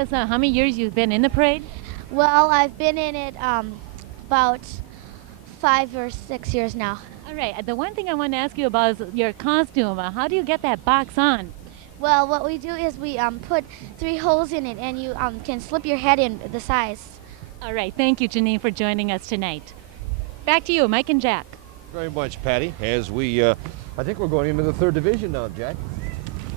us how many years you've been in the parade? Well, I've been in it about 5 or 6 years now. All right. The one thing I want to ask you about is your costume. How do you get that box on? Well, what we do is we put 3 holes in it, and you can slip your head in the size. All right. Thank you, Janine, for joining us tonight. Back to you, Mike and Jack. Very much, Patty. As we, I think we're going into the 3rd division now, Jack.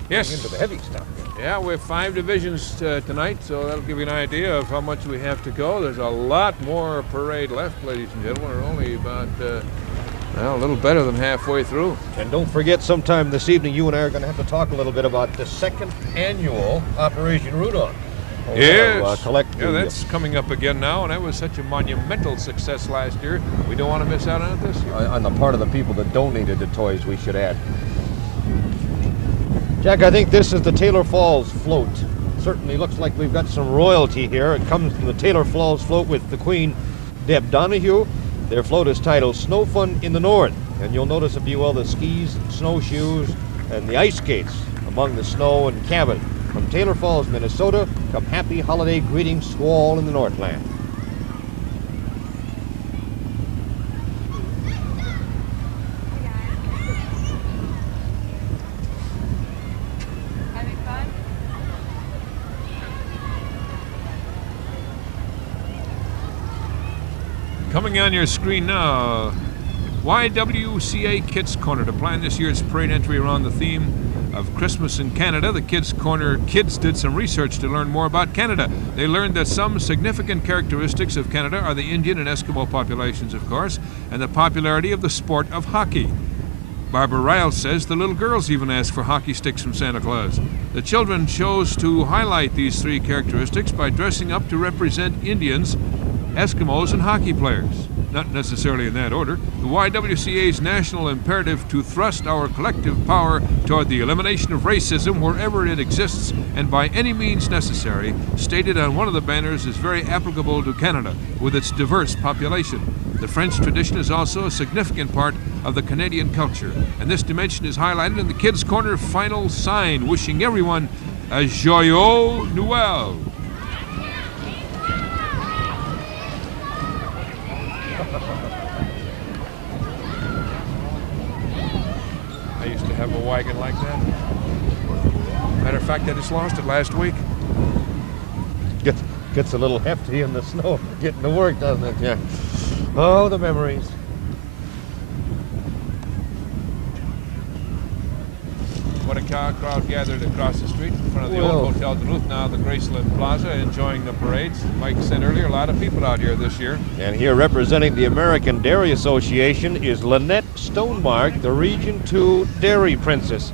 Yes. Going into the heavy stuff. Yeah, we have 5 divisions tonight, so that'll give you an idea of how much we have to go. There's a lot more parade left, ladies and gentlemen. We're only about, well, a little better than halfway through. And don't forget, sometime this evening, you and I are going to have to talk a little bit about the 2nd annual Operation Rudolph. Yes. Yeah, that's coming up again now, and that was such a monumental success last year. We don't want to miss out on it this year. On the part of the people that donated the toys, we should add. Jack, I think this is the Taylor Falls float. Certainly looks like we've got some royalty here. It comes from the Taylor Falls float with the Queen, Deb Donahue. Their float is titled Snow Fun in the North. And you'll notice, if you will, the skis, snowshoes, and the ice skates among the snow and cabin. From Taylor Falls, Minnesota, come happy holiday greetings to all in the Northland. Coming on your screen now, YWCA Kids Corner. To plan this year's parade entry around the theme of Christmas in Canada, the Kids Corner kids did some research to learn more about Canada. They learned that some significant characteristics of Canada are the Indian and Eskimo populations, of course, and the popularity of the sport of hockey. Barbara Ryle says the little girls even ask for hockey sticks from Santa Claus. The children chose to highlight these 3 characteristics by dressing up to represent Indians, Eskimos, and hockey players. Not necessarily in that order. The YWCA's national imperative to thrust our collective power toward the elimination of racism wherever it exists and by any means necessary, stated on one of the banners, is very applicable to Canada with its diverse population. The French tradition is also a significant part of the Canadian culture, and this dimension is highlighted in the Kids Corner final sign, wishing everyone a joyeux Noël. I used to have a wagon like that. Matter of fact, I just lost it last week. Gets a little hefty in the snow getting to work, doesn't it? Yeah. Oh, the memories. What a crowd gathered across the street in front of the old Hotel Duluth, now the Graceland Plaza, enjoying the parades. Mike said earlier, a lot of people out here this year. And here representing the American Dairy Association is Lynette Stonemark, the Region 2 Dairy Princess.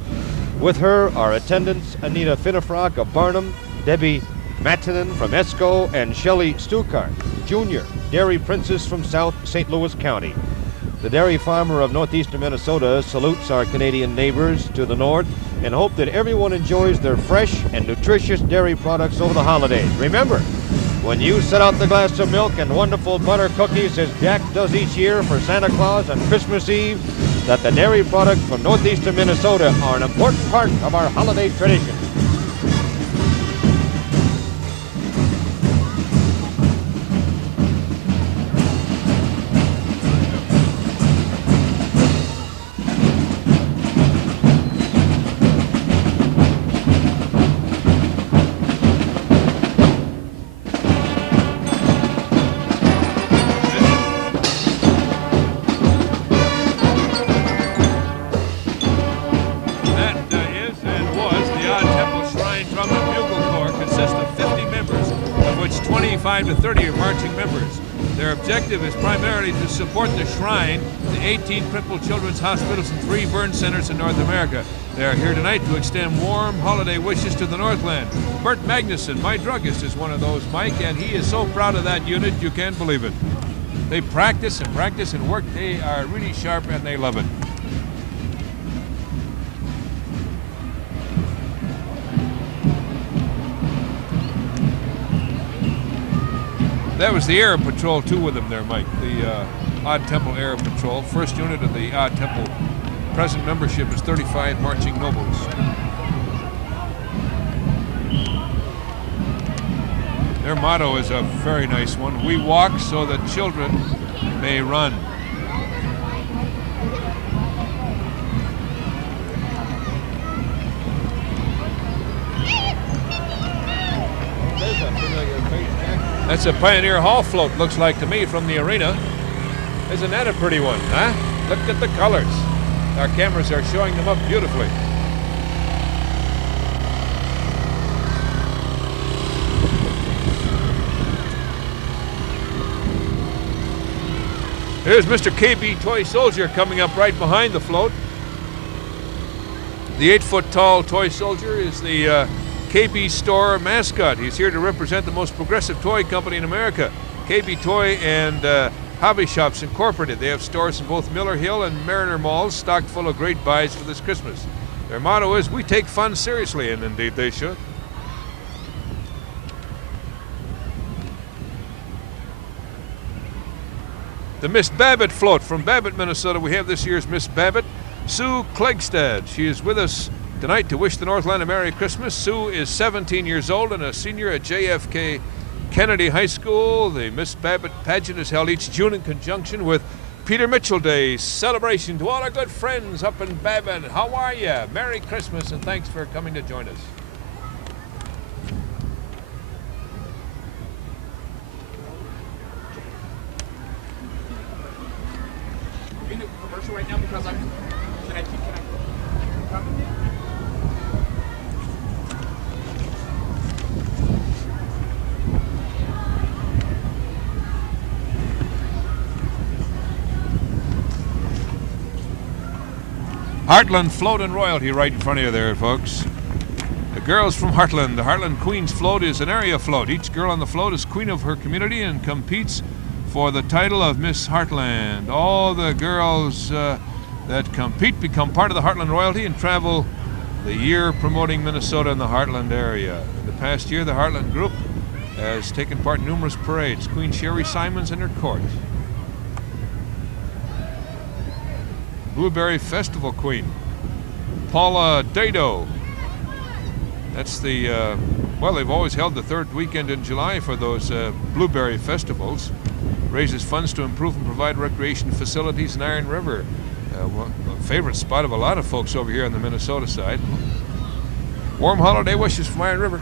With her are attendants Anita Finnefrock of Barnum, Debbie Matanen from Esco, and Shelley Stukart, Jr., Dairy Princess from South St. Louis County. The dairy farmer of northeastern Minnesota salutes our Canadian neighbors to the north and hope that everyone enjoys their fresh and nutritious dairy products over the holidays. Remember, when you set out the glass of milk and wonderful butter cookies as Jack does each year for Santa Claus on Christmas Eve, that the dairy products from northeastern Minnesota are an important part of our holiday tradition. To 30 are marching members. Their objective is primarily to support the Shrine, the 18 crippled children's hospitals and 3 burn centers in North America. They are here tonight to extend warm holiday wishes to the Northland. Bert Magnuson, my druggist, is one of those, Mike, and he is so proud of that unit you can't believe it. They practice and work. They are really sharp and they love it. That was the Air Patrol, too, with them there, Mike. The Odd Temple Air Patrol, first unit of the Odd Temple. Present membership is 35 marching nobles. Their motto is a very nice one. We walk so that children may run. That's a Pioneer Hall float, looks like to me, from the arena. Isn't that a pretty one, huh? Look at the colors. Our cameras are showing them up beautifully. Here's Mr. KB Toy Soldier coming up right behind the float. The 8-foot-tall toy soldier is the KB store mascot. He's here to represent the most progressive toy company in America, KB Toy and Hobby Shops Incorporated. They have stores in both Miller Hill and Mariner malls, stocked full of great buys for this Christmas. Their motto is, we take fun seriously, and indeed they should. The Miss Babbitt float from Babbitt, Minnesota. We have this year's Miss Babbitt, Sue Klegstad. She is with us tonight to wish the Northland a Merry Christmas. Sue is 17 years old and a senior at JFK Kennedy High School. The Miss Babbitt pageant is held each June in conjunction with Peter Mitchell Day celebration. To all our good friends up in Babbitt, how are you? Merry Christmas and thanks for coming to join us. In a commercial right now because can I Heartland Float and Royalty right in front of you there, folks. The girls from Heartland. The Heartland Queen's Float is an area float. Each girl on the float is queen of her community and competes for the title of Miss Heartland. All the girls that compete become part of the Heartland Royalty and travel the year promoting Minnesota and the Heartland area. In the past year, the Heartland group has taken part in numerous parades. Queen Sherry Simons and her court. Blueberry Festival Queen, Paula Dado. That's the, well, they've always held the third weekend in July for those blueberry festivals. Raises funds to improve and provide recreation facilities in Iron River. A favorite spot of a lot of folks over here on the Minnesota side. Warm holiday wishes from Iron River.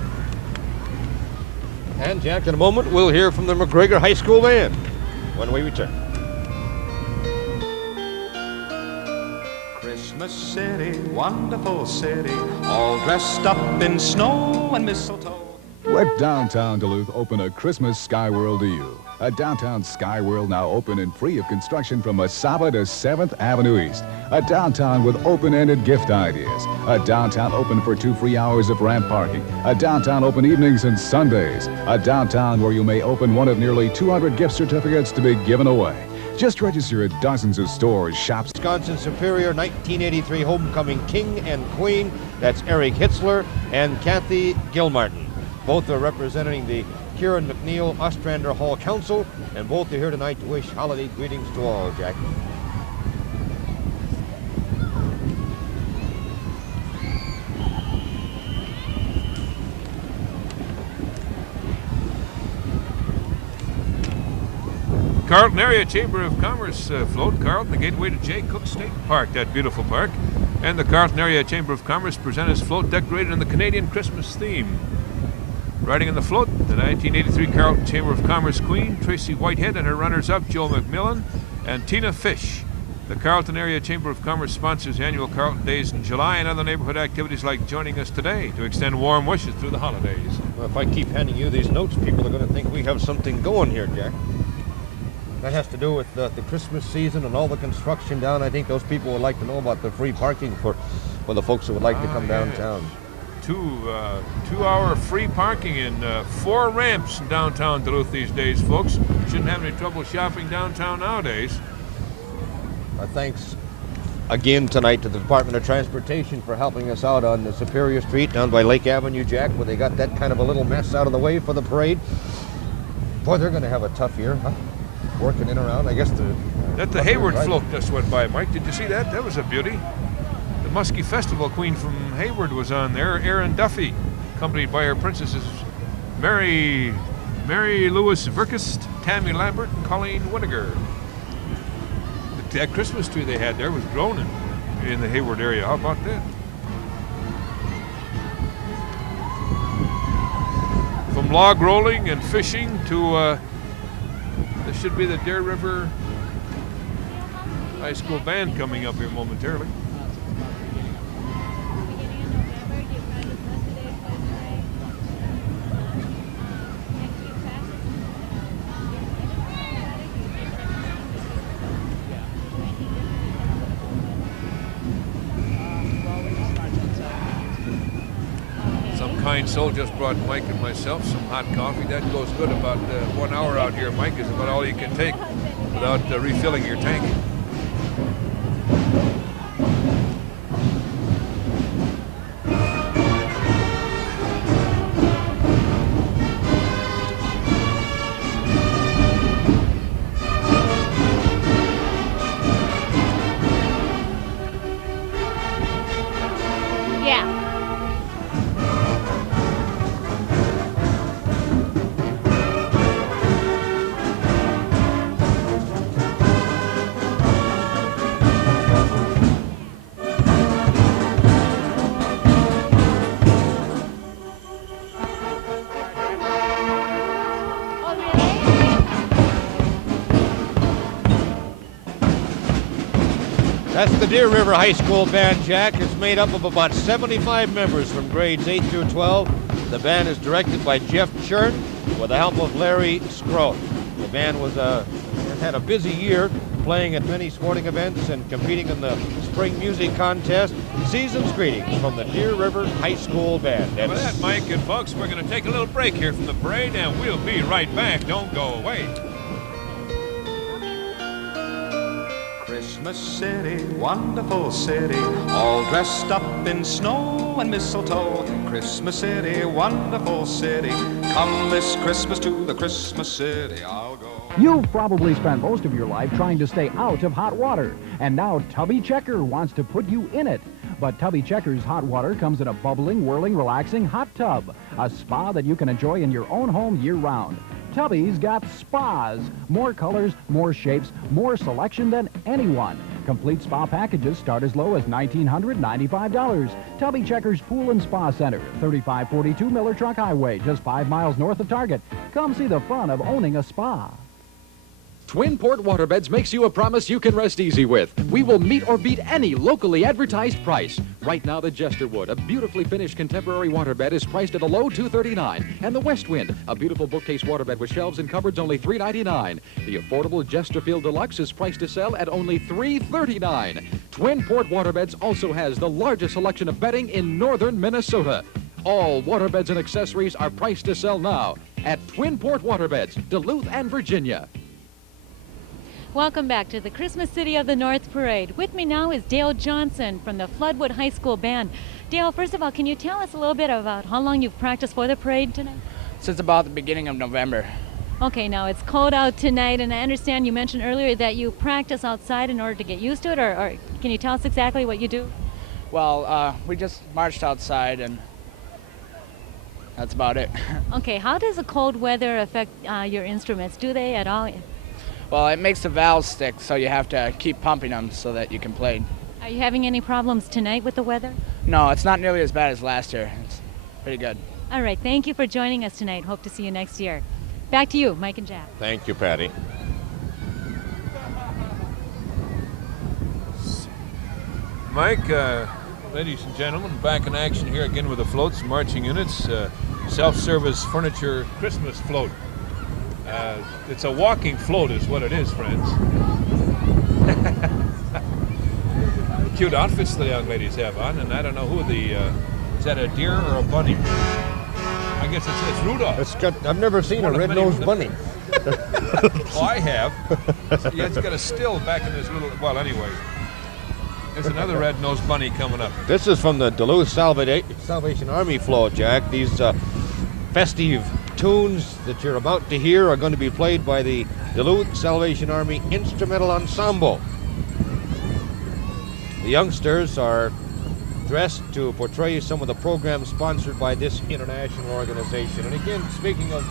And Jack, in a moment, we'll hear from the McGregor High School band when we return. Christmas City, wonderful city, all dressed up in snow and mistletoe. Let downtown Duluth open a Christmas Sky World to you. A downtown Sky World now open and free of construction from Masaba to 7th Avenue East. A downtown with open-ended gift ideas. A downtown open for 2 free hours of ramp parking. A downtown open evenings and Sundays. A downtown where you may open one of nearly 200 gift certificates to be given away. Just register at dozens of stores, shops. Wisconsin Superior 1983 Homecoming King and Queen. That's Eric Hitzler and Kathy Gilmartin. Both are representing the Kieran McNeil Ostrander Hall Council, and both are here tonight to wish holiday greetings to all, Jack. Carlton Area Chamber of Commerce float. Carlton, the gateway to Jay Cook State Park, that beautiful park. And the Carlton Area Chamber of Commerce present its float decorated in the Canadian Christmas theme. Riding on the float, the 1983 Carlton Chamber of Commerce Queen, Tracy Whitehead, and her runners-up, Joe McMillan and Tina Fish. The Carlton Area Chamber of Commerce sponsors annual Carlton Days in July and other neighborhood activities like joining us today to extend warm wishes through the holidays. Well, if I keep handing you these notes, people are going to think we have something going here, Jack. That has to do with the Christmas season and all the construction down. I think those people would like to know about the free parking for the folks who would like to come downtown. 2-hour free parking in 4 ramps in downtown Duluth these days, folks. Shouldn't have any trouble shopping downtown nowadays. Thanks again tonight to the Department of Transportation for helping us out on the Superior Street down by Lake Avenue, Jack, where they got that kind of a little mess out of the way for the parade. Boy, they're going to have a tough year, huh? Working in around, I guess. The Hayward float just went by, Mike. Did you see that? That was a beauty. The Muskie Festival Queen from Hayward was on there, Erin Duffy, accompanied by her princesses Mary Mary Louise Verkist, Tammy Lambert, and Colleen Winiger. That Christmas tree they had there was grown in the Hayward area. How about that? From log rolling and fishing to, this should be the Deer River High School Band coming up here momentarily. Kind soul just brought Mike and myself some hot coffee. That goes good. About 1 hour out here, Mike, is about all you can take without refilling your tank. That's the Deer River High School Band, Jack. It's made up of about 75 members from grades 8 through 12. The band is directed by Jeff Chern with the help of Larry Scroat. The band had a busy year playing at many sporting events and competing in the spring music contest. Season's greetings from the Deer River High School Band. With that, Mike and folks, we're going to take a little break here from the parade, and we'll be right back. Don't go away. Christmas City, wonderful city, all dressed up in snow and mistletoe. Christmas City, wonderful city, come this Christmas to the Christmas City I'll go. You've probably spent most of your life trying to stay out of hot water, and now Tubby Checker wants to put you in it. But Tubby Checker's hot water comes in a bubbling, whirling, relaxing hot tub, a spa that you can enjoy in your own home year-round. Tubby's got spas. More colors, more shapes, more selection than anyone. Complete spa packages start as low as $1,995. Tubby Checker's Pool and Spa Center, 3542 Miller Truck Highway, just 5 miles north of Target. Come see the fun of owning a spa. Twin Port Waterbeds makes you a promise you can rest easy with. We will meet or beat any locally advertised price. Right now, the Jesterwood, a beautifully finished contemporary waterbed, is priced at a low $239. And the West Wind, a beautiful bookcase waterbed with shelves and cupboards, only $399. The affordable Chesterfield Deluxe is priced to sell at only $339. Twin Port Waterbeds also has the largest selection of bedding in northern Minnesota. All waterbeds and accessories are priced to sell now at Twin Port Waterbeds, Duluth and Virginia. Welcome back to the Christmas City of the North Parade. With me now is Dale Johnson from the Floodwood High School Band. Dale, first of all, can you tell us a little bit about how long you've practiced for the parade tonight? Since about the beginning of November. Okay, now it's cold out tonight, and I understand you mentioned earlier that you practice outside in order to get used to it, or can you tell us exactly what you do? Well, we just marched outside, and that's about it. Okay, how does the cold weather affect your instruments? Do they at all? Well, it makes the valves stick, so you have to keep pumping them so that you can play. Are you having any problems tonight with the weather? No, it's not nearly as bad as last year. It's pretty good. All right, thank you for joining us tonight. Hope to see you next year. Back to you, Mike and Jack. Thank you, Patty. Mike, ladies and gentlemen, back in action here again with the floats, marching units, self-service furniture Christmas float. It's a walking float is what it is, friends. Cute outfits the young ladies have on, and I don't know who is that a deer or a bunny? I guess it's Rudolph. I've never seen a red-nosed bunny. Oh, I have. Yeah, it's got a still back in this little, well, anyway. There's another red-nosed bunny coming up. This is from the Duluth Salvation Army float, Jack. These festive tunes that you're about to hear are going to be played by the Duluth Salvation Army Instrumental Ensemble. The youngsters are dressed to portray some of the programs sponsored by this international organization. And again, speaking of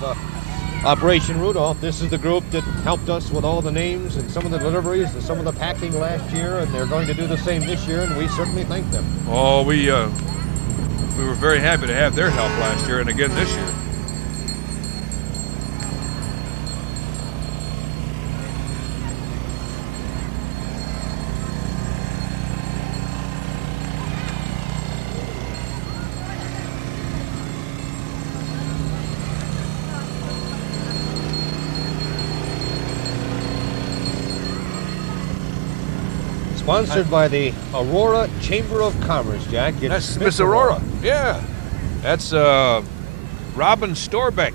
Operation Rudolph, this is the group that helped us with all the names and some of the deliveries and some of the packing last year, and they're going to do the same this year, and we certainly thank them. Oh, we were very happy to have their help last year and again this year. Sponsored by the Aurora Chamber of Commerce, Jack. It's That's Miss Aurora. Yeah. That's Robin Storbeck.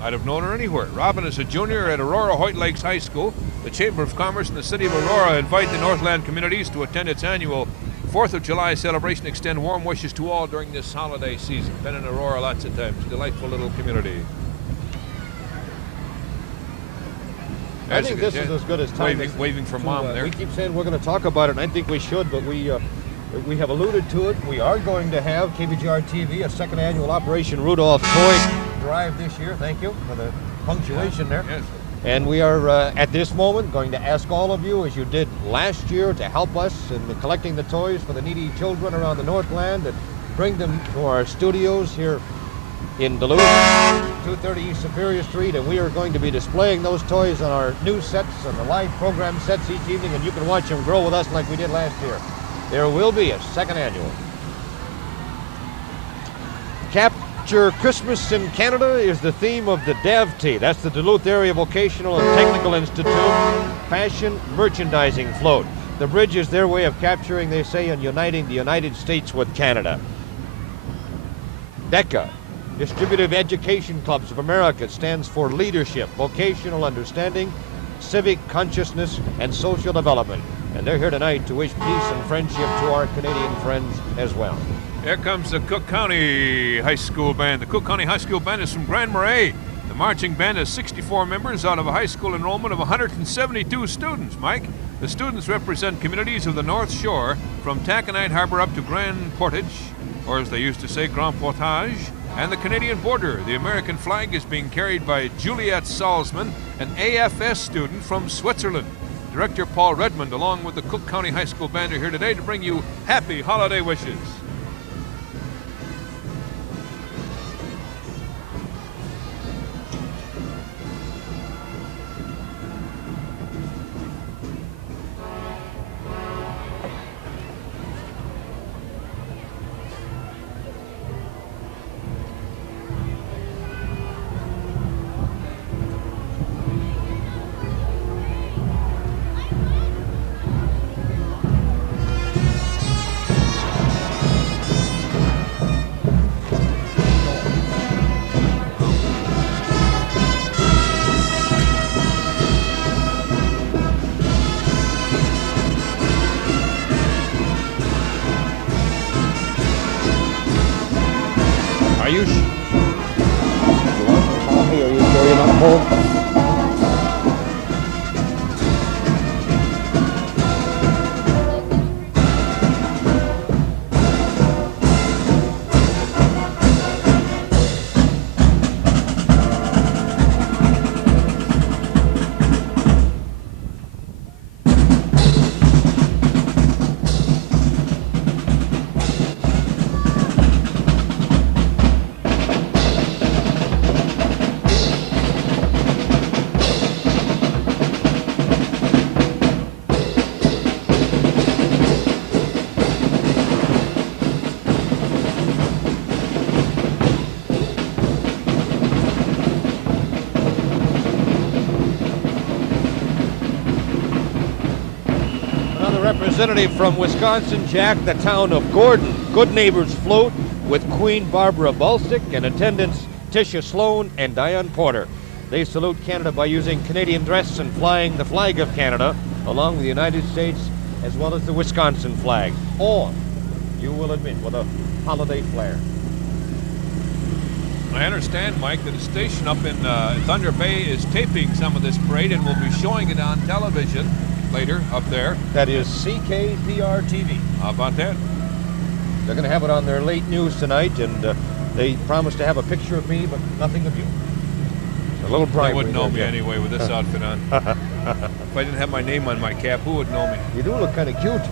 I'd have known her anywhere. Robin is a junior at Aurora Hoyt Lakes High School. The Chamber of Commerce in the city of Aurora invite the Northland communities to attend its annual 4th of July celebration. Extend warm wishes to all during this holiday season. Been in Aurora lots of times. Delightful little community. I think this is as good as time. Waving for Mom there. We keep saying we're going to talk about it, and I think we should, but we have alluded to it. We are going to have KBJR TV, a second annual Operation Rudolph toy drive this year. Thank you for the punctuation there. Yes. And we are, at this moment, going to ask all of you, as you did last year, to help us in collecting the toys for the needy children around the Northland and bring them to our studios here in Duluth, 230 East Superior Street, and we are going to be displaying those toys on our new sets and the live program sets each evening, and you can watch them grow with us like we did last year. There will be a second annual. Capture Christmas in Canada is the theme of the DAVT. That's the Duluth Area Vocational and Technical Institute Fashion Merchandising Float. The bridge is their way of capturing, they say, and uniting the United States with Canada. DECA, Distributive Education Clubs of America, stands for leadership, vocational understanding, civic consciousness, and social development. And they're here tonight to wish peace and friendship to our Canadian friends as well. Here comes the Cook County High School Band. The Cook County High School Band is from Grand Marais. The marching band has 64 members out of a high school enrollment of 172 students, Mike. The students represent communities of the North Shore from Taconite Harbor up to Grand Portage, or as they used to say, Grand Portage, and the Canadian border. The American flag is being carried by Juliette Salzman, an AFS student from Switzerland. Director Paul Redmond, along with the Cook County High School Band, are here today to bring you happy holiday wishes. Are you sure? You want some coffee? Are you sure you're not home? Representative from Wisconsin, Jack, the town of Gordon. Good Neighbors Float with Queen Barbara Balsick and attendants Tisha Sloan and Diane Porter. They salute Canada by using Canadian dress and flying the flag of Canada along with the United States as well as the Wisconsin flag. All, you will admit, with a holiday flair. I understand, Mike, that a station up in Thunder Bay is taping some of this parade and will be showing it on television later up there. That is CKBJR TV. How about that? They're going to have it on their late news tonight, and they promised to have a picture of me, but nothing of you. A little They bribery. wouldn't know me there, anyway with this outfit on. If I didn't have my name on my cap, who would know me? You do look kind of cute.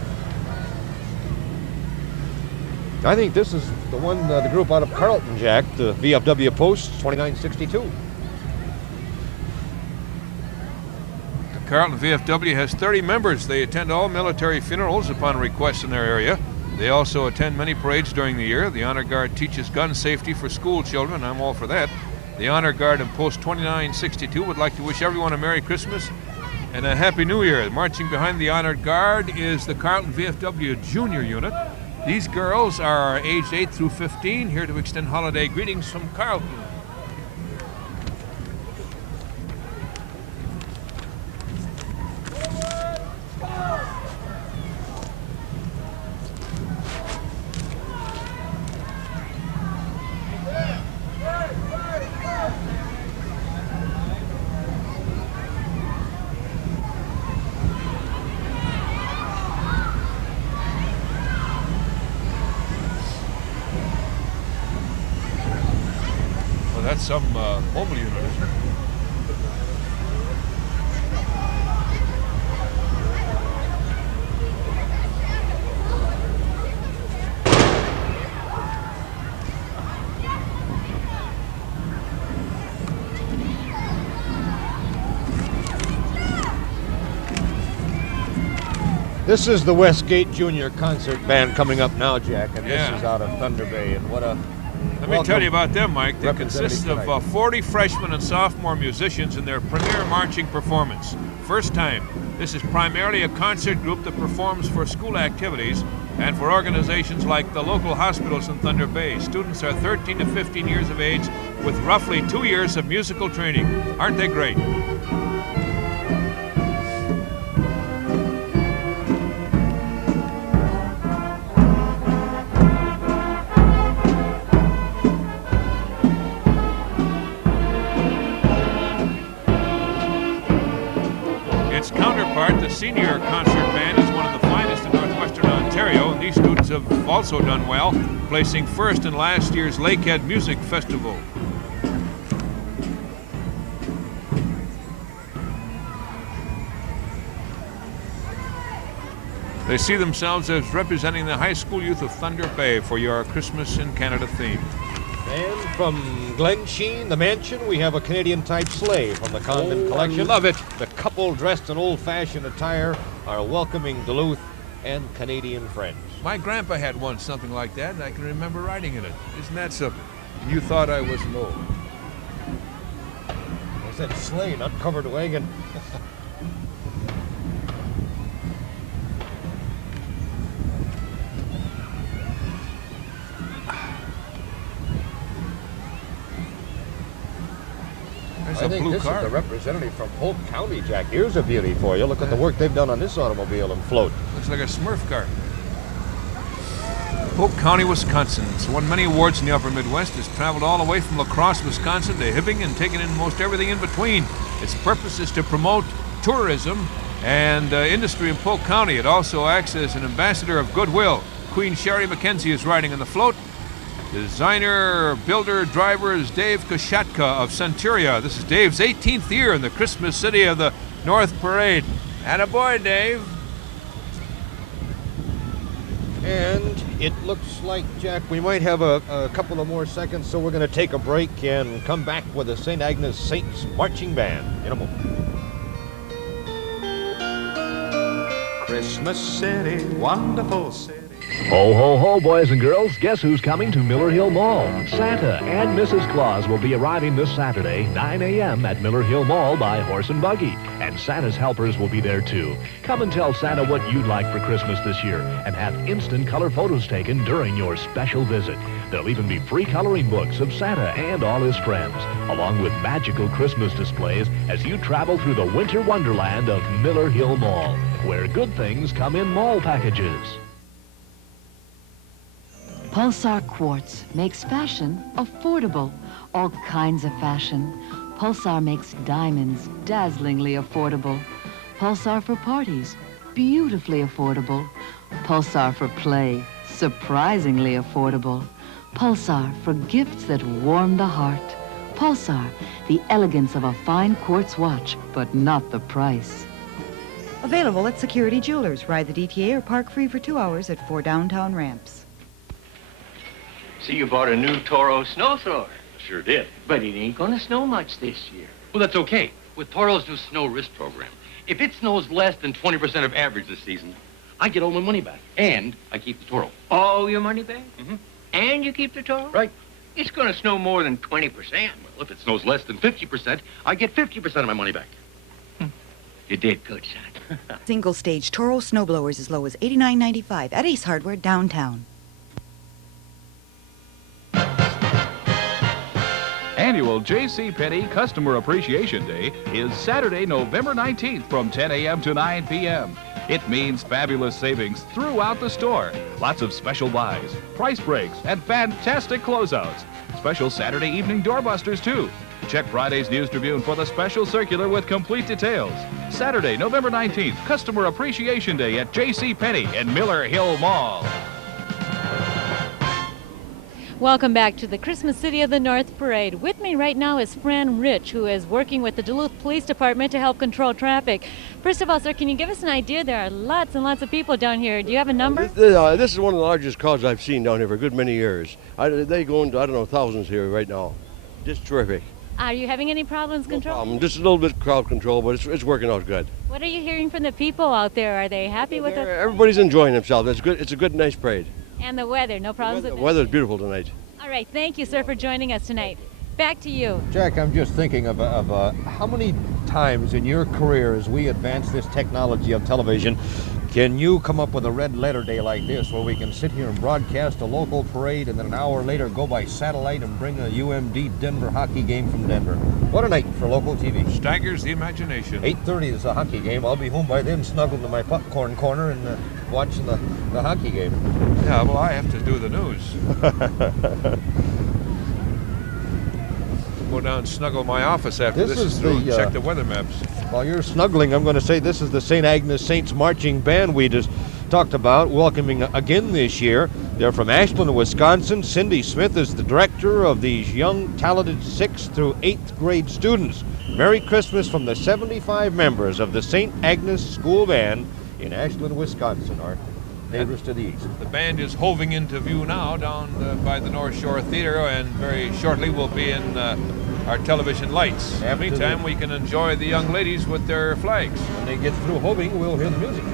I think this is the one, the group out of Carlton, Jack, the VFW Post, 2962. The Carlton VFW has 30 members. They attend all military funerals upon request in their area. They also attend many parades during the year. The Honor Guard teaches gun safety for school children. I'm all for that. The Honor Guard in Post 2962 would like to wish everyone a Merry Christmas and a Happy New Year. Marching behind the Honored Guard is the Carlton VFW Junior Unit. These girls are aged 8 through 15, here to extend holiday greetings from Carlton. That's some mobile unit, isn't it? This is the Westgate Junior Concert Band coming up now, Jack, and Yeah. this is out of Thunder Bay, and what a Let me tell you about them, Mike. They consist Representative of 40 freshmen and sophomore musicians in their premier marching performance. First time. This is primarily a concert group that performs for school activities and for organizations like the local hospitals in Thunder Bay. Students are 13 to 15 years of age with roughly 2 years of musical training. Aren't they great? Its counterpart, the Senior Concert Band, is one of the finest in northwestern Ontario, and these students have also done well, placing first in last year's Lakehead Music Festival. They see themselves as representing the high school youth of Thunder Bay for your Christmas in Canada theme. And from Glen Sheen, the mansion, we have a Canadian-type sleigh from the Condon Collection. I love it. The couple dressed in old-fashioned attire are welcoming Duluth and Canadian friends. My grandpa had one something like that, and I can remember riding in it. Isn't that something? And you thought I was low. I said sleigh, not covered wagon. There's I a think blue this car. is the representative from Polk County, Jack. Here's a beauty for you. Look at the work they've done on this automobile and float. Looks like a Smurf car. Polk County, Wisconsin. It's won many awards in the upper Midwest. It's traveled all the way from La Crosse, Wisconsin to Hibbing and taken in most everything in between. Its purpose is to promote tourism and industry in Polk County. It also acts as an ambassador of goodwill. Queen Sherry Mackenzie is riding on the float. Designer, builder, driver is Dave Koshatka of Centuria. This is Dave's 18th year in the Christmas City of the North Parade. Attaboy, Dave. And it looks like, Jack, we might have a couple of more seconds, so we're going to take a break and come back with the St. Agnes Saints Marching Band in a moment. Christmas City, wonderful city. Ho, ho, ho, boys and girls. Guess who's coming to Miller Hill Mall? Santa and Mrs. Claus will be arriving this Saturday, 9 a.m. at Miller Hill Mall by horse and buggy. And Santa's helpers will be there, too. Come and tell Santa what you'd like for Christmas this year and have instant color photos taken during your special visit. There'll even be free coloring books of Santa and all his friends, along with magical Christmas displays as you travel through the winter wonderland of Miller Hill Mall, where good things come in mall packages. Pulsar Quartz makes fashion affordable. All kinds of fashion. Pulsar makes diamonds dazzlingly affordable. Pulsar for parties, beautifully affordable. Pulsar for play, surprisingly affordable. Pulsar for gifts that warm the heart. Pulsar, the elegance of a fine quartz watch, but not the price. Available at Security Jewelers. Ride the DTA or park free for 2 hours at 4 downtown ramps. See, you bought a new Toro snow thrower. Sure did. But it ain't gonna snow much this year. Well, that's okay. With Toro's new snow risk program, if it snows less than 20% of average this season, I get all my money back. And I keep the Toro. All your money back? Mm-hmm. And you keep the Toro? Right. It's gonna snow more than 20%. Well, if it snows less than 50%, I get 50% of my money back. You did good, son. Single-stage Toro snowblowers as low as $89.95 at Ace Hardware downtown. Annual JCPenney Customer Appreciation Day is Saturday, November 19th from 10 a.m. to 9 p.m. It means fabulous savings throughout the store. Lots of special buys, price breaks, and fantastic closeouts. Special Saturday evening doorbusters, too. Check Friday's News Tribune for the special circular with complete details. Saturday, November 19th, Customer Appreciation Day at JCPenney in Miller Hill Mall. Welcome back to the Christmas City of the North Parade. With me right now is Fran Rich, who is working with the Duluth Police Department to help control traffic. First of all, sir, can you give us an idea? There are lots and lots of people down here. Do you have a number? This is one of the largest crowds I've seen down here for a good many years. They go into, I don't know, thousands here right now. Just terrific. Are you having any problems controlling? Just a little bit crowd control, but it's working out good. What are you hearing from the people out there? Are they happy with it? Everybody's enjoying themselves. It's good. It's a good, nice parade. And the weather, no problems with The that? weather's beautiful tonight. All right, thank you, sir, for joining us tonight. Back to you. Jack, I'm just thinking of how many times in your career as we advance this technology of television can you come up with a red letter day like this where we can sit here and broadcast a local parade and then an hour later go by satellite and bring a UMD Denver hockey game from Denver? What a night for local TV. Staggers the imagination. 8:30 is a hockey game. I'll be home by then snuggled in my popcorn corner and watching the hockey game. Yeah, well, I have to do the news. Go down and snuggle in my office after this is through and check the weather maps. While you're snuggling, I'm going to say this is the St. Agnes Saints Marching Band we just talked about, welcoming again this year. They're from Ashland, Wisconsin. Cindy Smith is the director of these young, talented 6th through 8th grade students. Merry Christmas from the 75 members of the St. Agnes School Band in Ashland, Wisconsin, our neighbors to the east. The band is hoving into view now down by the North Shore Theater, and very shortly we'll be in our television lights. In the meantime, we can enjoy the young ladies with their flags. When they get through hoving, we'll hear the music.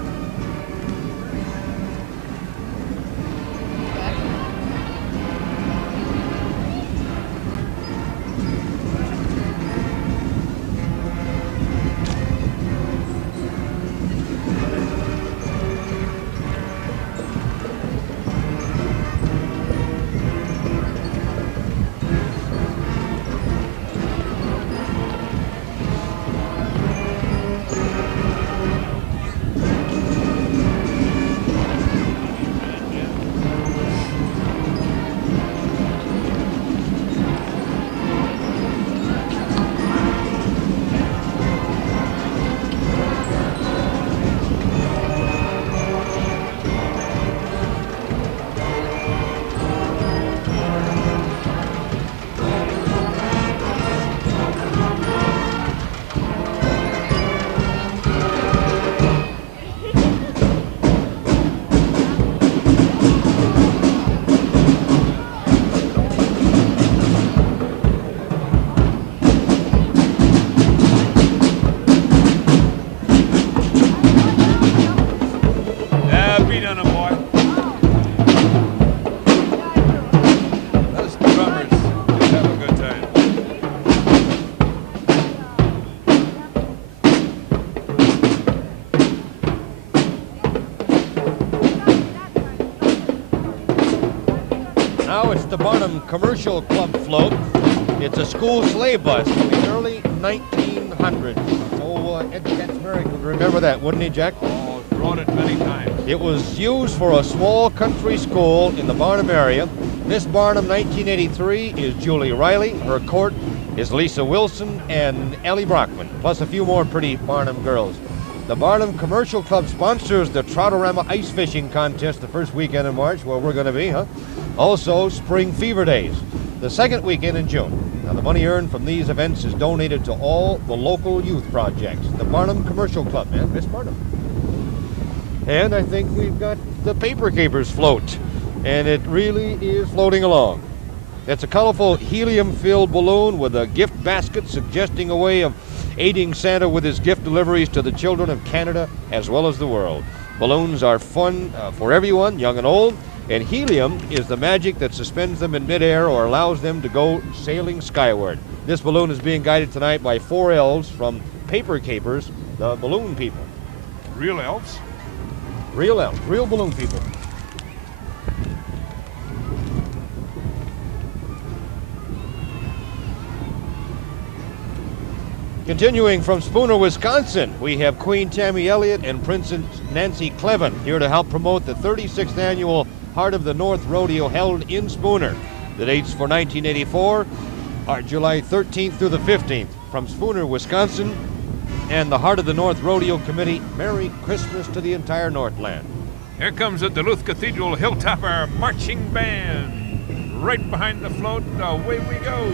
Now it's the Barnum Commercial Club float. It's a school sleigh bus from the early 1900s. Oh, Ed Katzmarek would remember that, wouldn't he, Jack? Oh, rode it many times. It was used for a small country school in the Barnum area. Miss Barnum, 1983, is Julie Riley. Her court is Lisa Wilson and Ellie Brockman, plus a few more pretty Barnum girls. The Barnum Commercial Club sponsors the Troutorama Ice Fishing Contest the first weekend in March, where we're going to be, huh? Also, Spring Fever Days. the second weekend in June. Now, the money earned from these events is donated to all the local youth projects. The Barnum Commercial Club, man, Miss Barnum. And I think we've got the Paper Capers float, and it really is floating along. It's a colorful helium-filled balloon with a gift basket suggesting a way of aiding Santa with his gift deliveries to the children of Canada as well as the world. Balloons are fun for everyone, young and old, and helium is the magic that suspends them in midair or allows them to go sailing skyward. This balloon is being guided tonight by 4 elves from Paper Capers, the balloon people. Real elves? Real elves, real balloon people. Continuing from Spooner, Wisconsin, we have Queen Tammy Elliott and Princess Nancy Clevin here to help promote the 36th annual Heart of the North Rodeo held in Spooner. The dates for 1984 are July 13th through the 15th. From Spooner, Wisconsin, and the Heart of the North Rodeo Committee, Merry Christmas to the entire Northland. Here comes the Duluth Cathedral Hilltopper Marching Band. Right behind the float, away we go.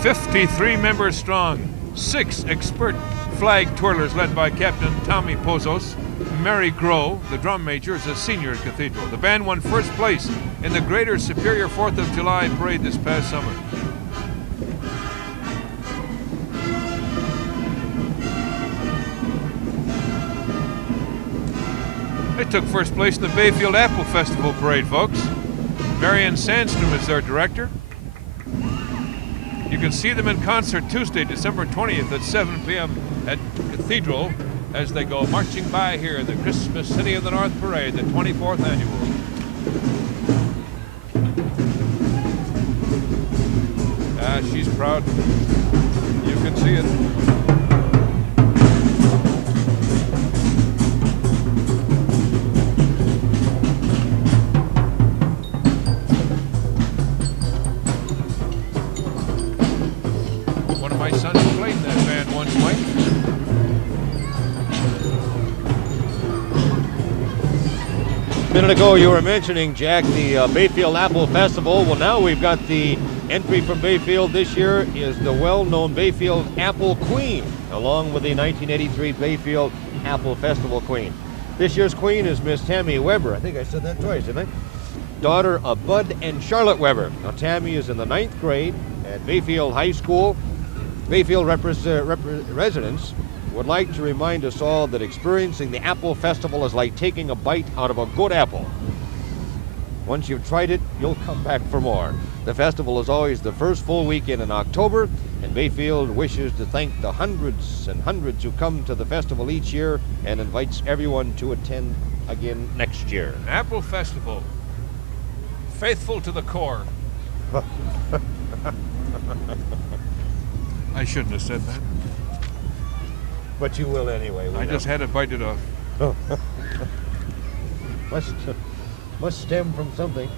53 members strong, 6 expert flag twirlers led by Captain Tommy Pozos. Mary Grow, the drum major, is a senior at Cathedral. The band won first place in the Greater Superior 4th of July parade this past summer. They took first place in the Bayfield Apple Festival parade, folks. Marion Sandstrom is their director. You can see them in concert Tuesday, December 20th at 7 p.m. at Cathedral as they go marching by here in the Christmas City of the North Parade, the 24th annual. She's proud. You can see it. A minute ago you were mentioning, Jack, the Bayfield Apple Festival. Well, now we've got the entry from Bayfield this year is the well-known Bayfield Apple Queen, along with the 1983 Bayfield Apple Festival Queen. This year's Queen is Miss Tammy Weber. I think I said that twice, didn't I? Daughter of Bud and Charlotte Weber. Now, Tammy is in the 9th grade at Bayfield High School. Bayfield residents would like to remind us all that experiencing the Apple Festival is like taking a bite out of a good apple. Once you've tried it, you'll come back for more. The festival is always the first full weekend in October, and Bayfield wishes to thank the hundreds and hundreds who come to the festival each year and invites everyone to attend again next year. Apple Festival. Faithful to the core. I shouldn't have said that. But you will anyway. I just had to bite it off. Must stem from something.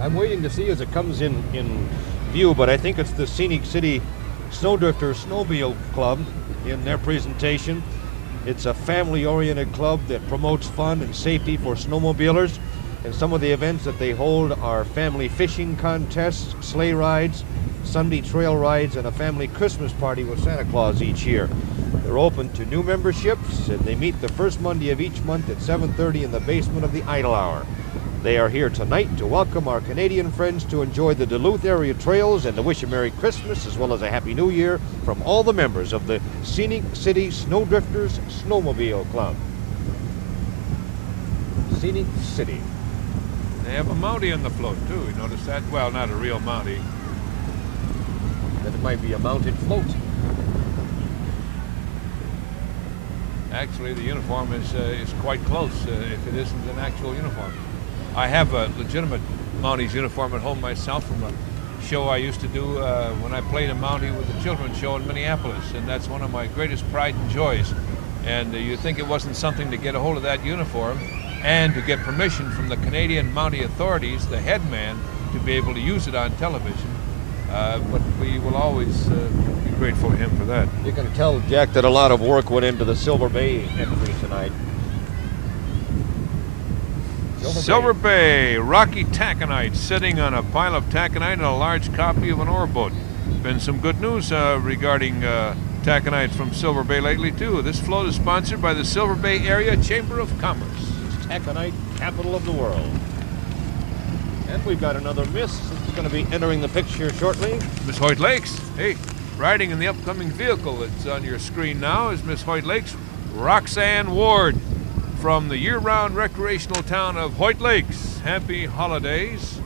I'm waiting to see as it comes in view, but I think it's the Scenic City Snowdrifter Snowmobile Club in their presentation. It's a family-oriented club that promotes fun and safety for snowmobilers. And some of the events that they hold are family fishing contests, sleigh rides, Sunday trail rides, and a family Christmas party with Santa Claus each year. They're open to new memberships, and they meet the first Monday of each month at 7:30 in the basement of the Idle Hour. They are here tonight to welcome our Canadian friends to enjoy the Duluth area trails and to wish a Merry Christmas as well as a Happy New Year from all the members of the Scenic City Snowdrifters Snowmobile Club. Scenic City. They have a Mountie on the float, too. You notice that? Well, not a real Mountie. That it might be a mounted float. Actually, the uniform is quite close, if it isn't an actual uniform. I have a legitimate Mountie's uniform at home myself from a show I used to do when I played a Mountie with the children's show in Minneapolis, and that's one of my greatest pride and joys. And you think it wasn't something to get a hold of that uniform and to get permission from the Canadian Mountie authorities, the head man, to be able to use it on television. but we will always be grateful to him for that. You can tell, Jack, that a lot of work went into the Silver Bay entry tonight. Silver Bay, rocky taconite sitting on a pile of taconite and a large copy of an ore boat. Been some good news regarding taconite from Silver Bay lately, too. This float is sponsored by the Silver Bay Area Chamber of Commerce. Taconite, capital of the world. And we've got another miss that's going to be entering the picture shortly. Miss Hoyt Lakes. Hey, riding in the upcoming vehicle that's on your screen now is Miss Hoyt Lakes, Roxanne Ward, from the year-round recreational town of Hoyt Lakes. Happy holidays.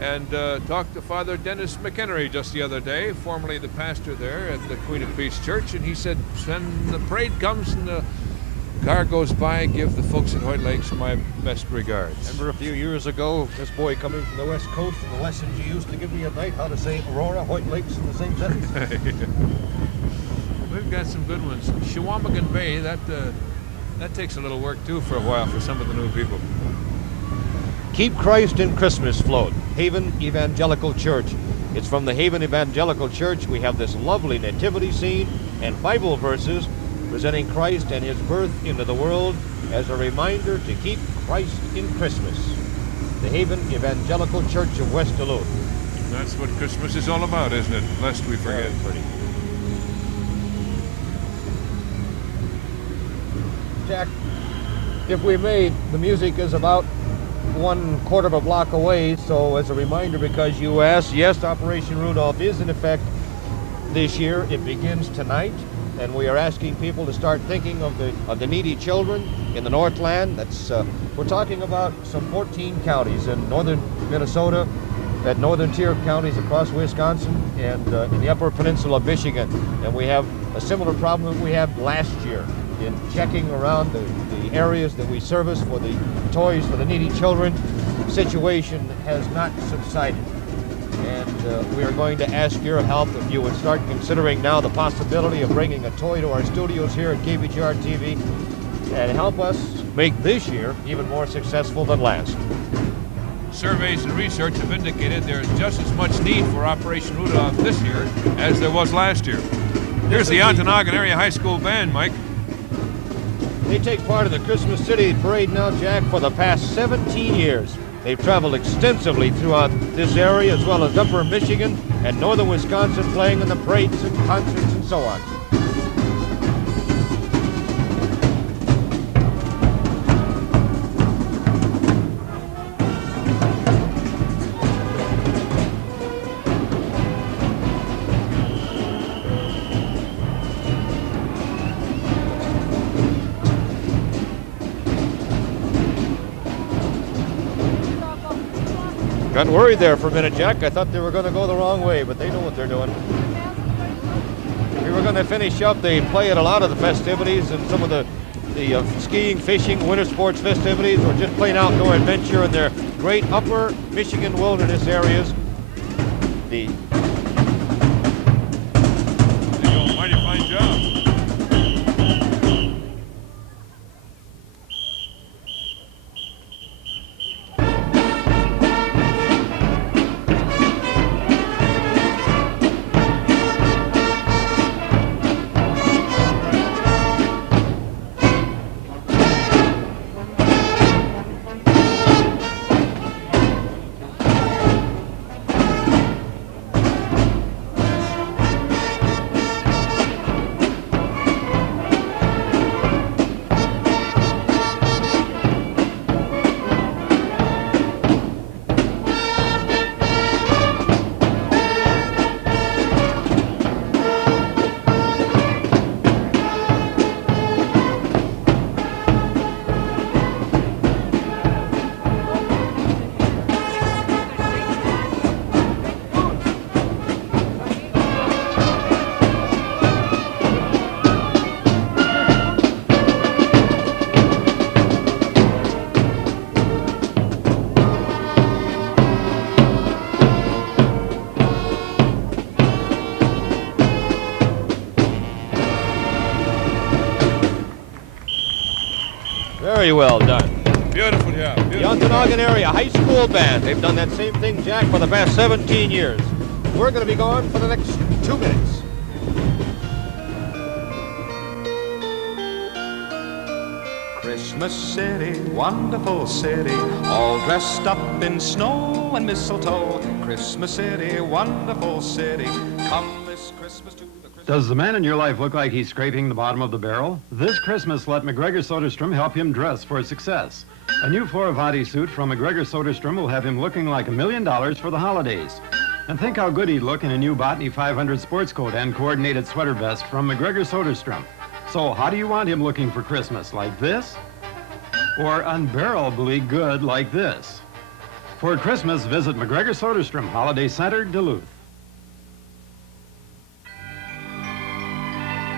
And talked to Father Dennis McHenry just the other day, formerly the pastor there at the Queen of Peace Church, and he said, when the parade comes and the car goes by, give the folks at Hoyt Lakes my best regards. Remember a few years ago, this boy coming from the West Coast, and the lessons you used to give me at night, how to say Aurora, Hoyt Lakes in the same sentence? We've got some good ones. Chequamegon Bay, that takes a little work, too, for a while for some of the new people. Keep Christ in Christmas float, Haven Evangelical Church. It's from the Haven Evangelical Church. We have this lovely nativity scene and Bible verses presenting Christ and his birth into the world as a reminder to keep Christ in Christmas. The Haven Evangelical Church of West Duluth. That's what Christmas is all about, isn't it? Lest we forget. Very pretty. Jack, if we may, the music is about 1/4 of a block away, so as a reminder, because you asked, yes, Operation Rudolph is in effect this year. It begins tonight, and we are asking people to start thinking of the needy children in the Northland. That's we're talking about some 14 counties in northern Minnesota, at northern tier counties across Wisconsin, and in the upper peninsula of Michigan. And we have a similar problem that we had last year in checking around the areas that we service for the toys for the needy children. The situation has not subsided. And we are going to ask your help if you would start considering now the possibility of bringing a toy to our studios here at KBJR TV and help us make this year even more successful than last. Surveys and research have indicated there is just as much need for Operation Rudolph this year as there was last year. Here's the Ontonagon Area High School Band, Mike. They take part in the Christmas City Parade now, Jack, for the past 17 years. They've traveled extensively throughout this area as well as upper Michigan and northern Wisconsin, playing in the parades and concerts and so on. Got worried there for a minute, Jack. I thought they were going to go the wrong way, but they know what they're doing. We were going to finish up. They play at a lot of the festivities and some of the skiing, fishing, winter sports festivities, or just plain outdoor adventure in their great upper Michigan wilderness areas. They do a mighty fine job. Very well done. Beautiful job. The Ontonagon Area High School Band. They've done that same thing, Jack, for the past 17 years. We're going to be gone for the next 2 minutes. Christmas City, wonderful city, all dressed up in snow and mistletoe. Christmas City, wonderful city, come this Christmas to the Christmas. Does the man in your life look like he's scraping the bottom of the barrel? This Christmas, let McGregor Soderstrom help him dress for success. A new Floravati suit from McGregor Soderstrom will have him looking like $1 million for the holidays. And think how good he'd look in a new Botany 500 sports coat and coordinated sweater vest from McGregor Soderstrom. So how do you want him looking for Christmas? Like this? Or unbearably good like this? For Christmas, visit McGregor Soderstrom Holiday Center, Duluth.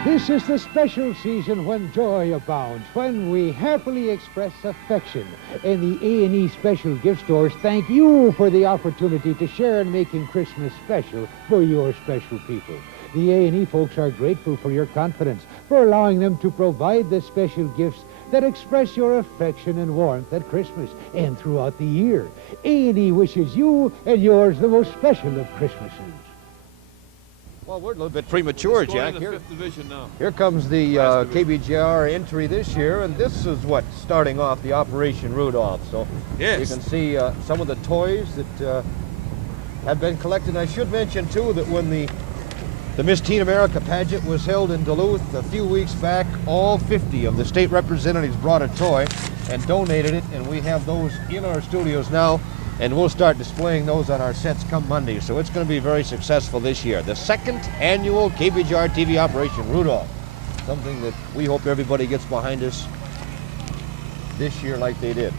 This is the special season when joy abounds, when we happily express affection. And the A&E Special Gift Stores thank you for the opportunity to share in making Christmas special for your special people. The A&E folks are grateful for your confidence, for allowing them to provide the special gifts that express your affection and warmth at Christmas and throughout the year. A&E wishes you and yours the most special of Christmases. Well, we're a little bit premature, Jack. In the 5th division now. Here comes the KBJR entry this year, and this is what starting off the Operation Rudolph. So yes, you can see some of the toys that have been collected. I should mention too that when the Miss Teen America pageant was held in Duluth a few weeks back, all 50 of the state representatives brought a toy and donated it, and we have those in our studios now. And we'll start displaying those on our sets come Monday. So it's going to be very successful this year. The 2nd annual KBJR TV Operation Rudolph. Something that we hope everybody gets behind us this year like they did.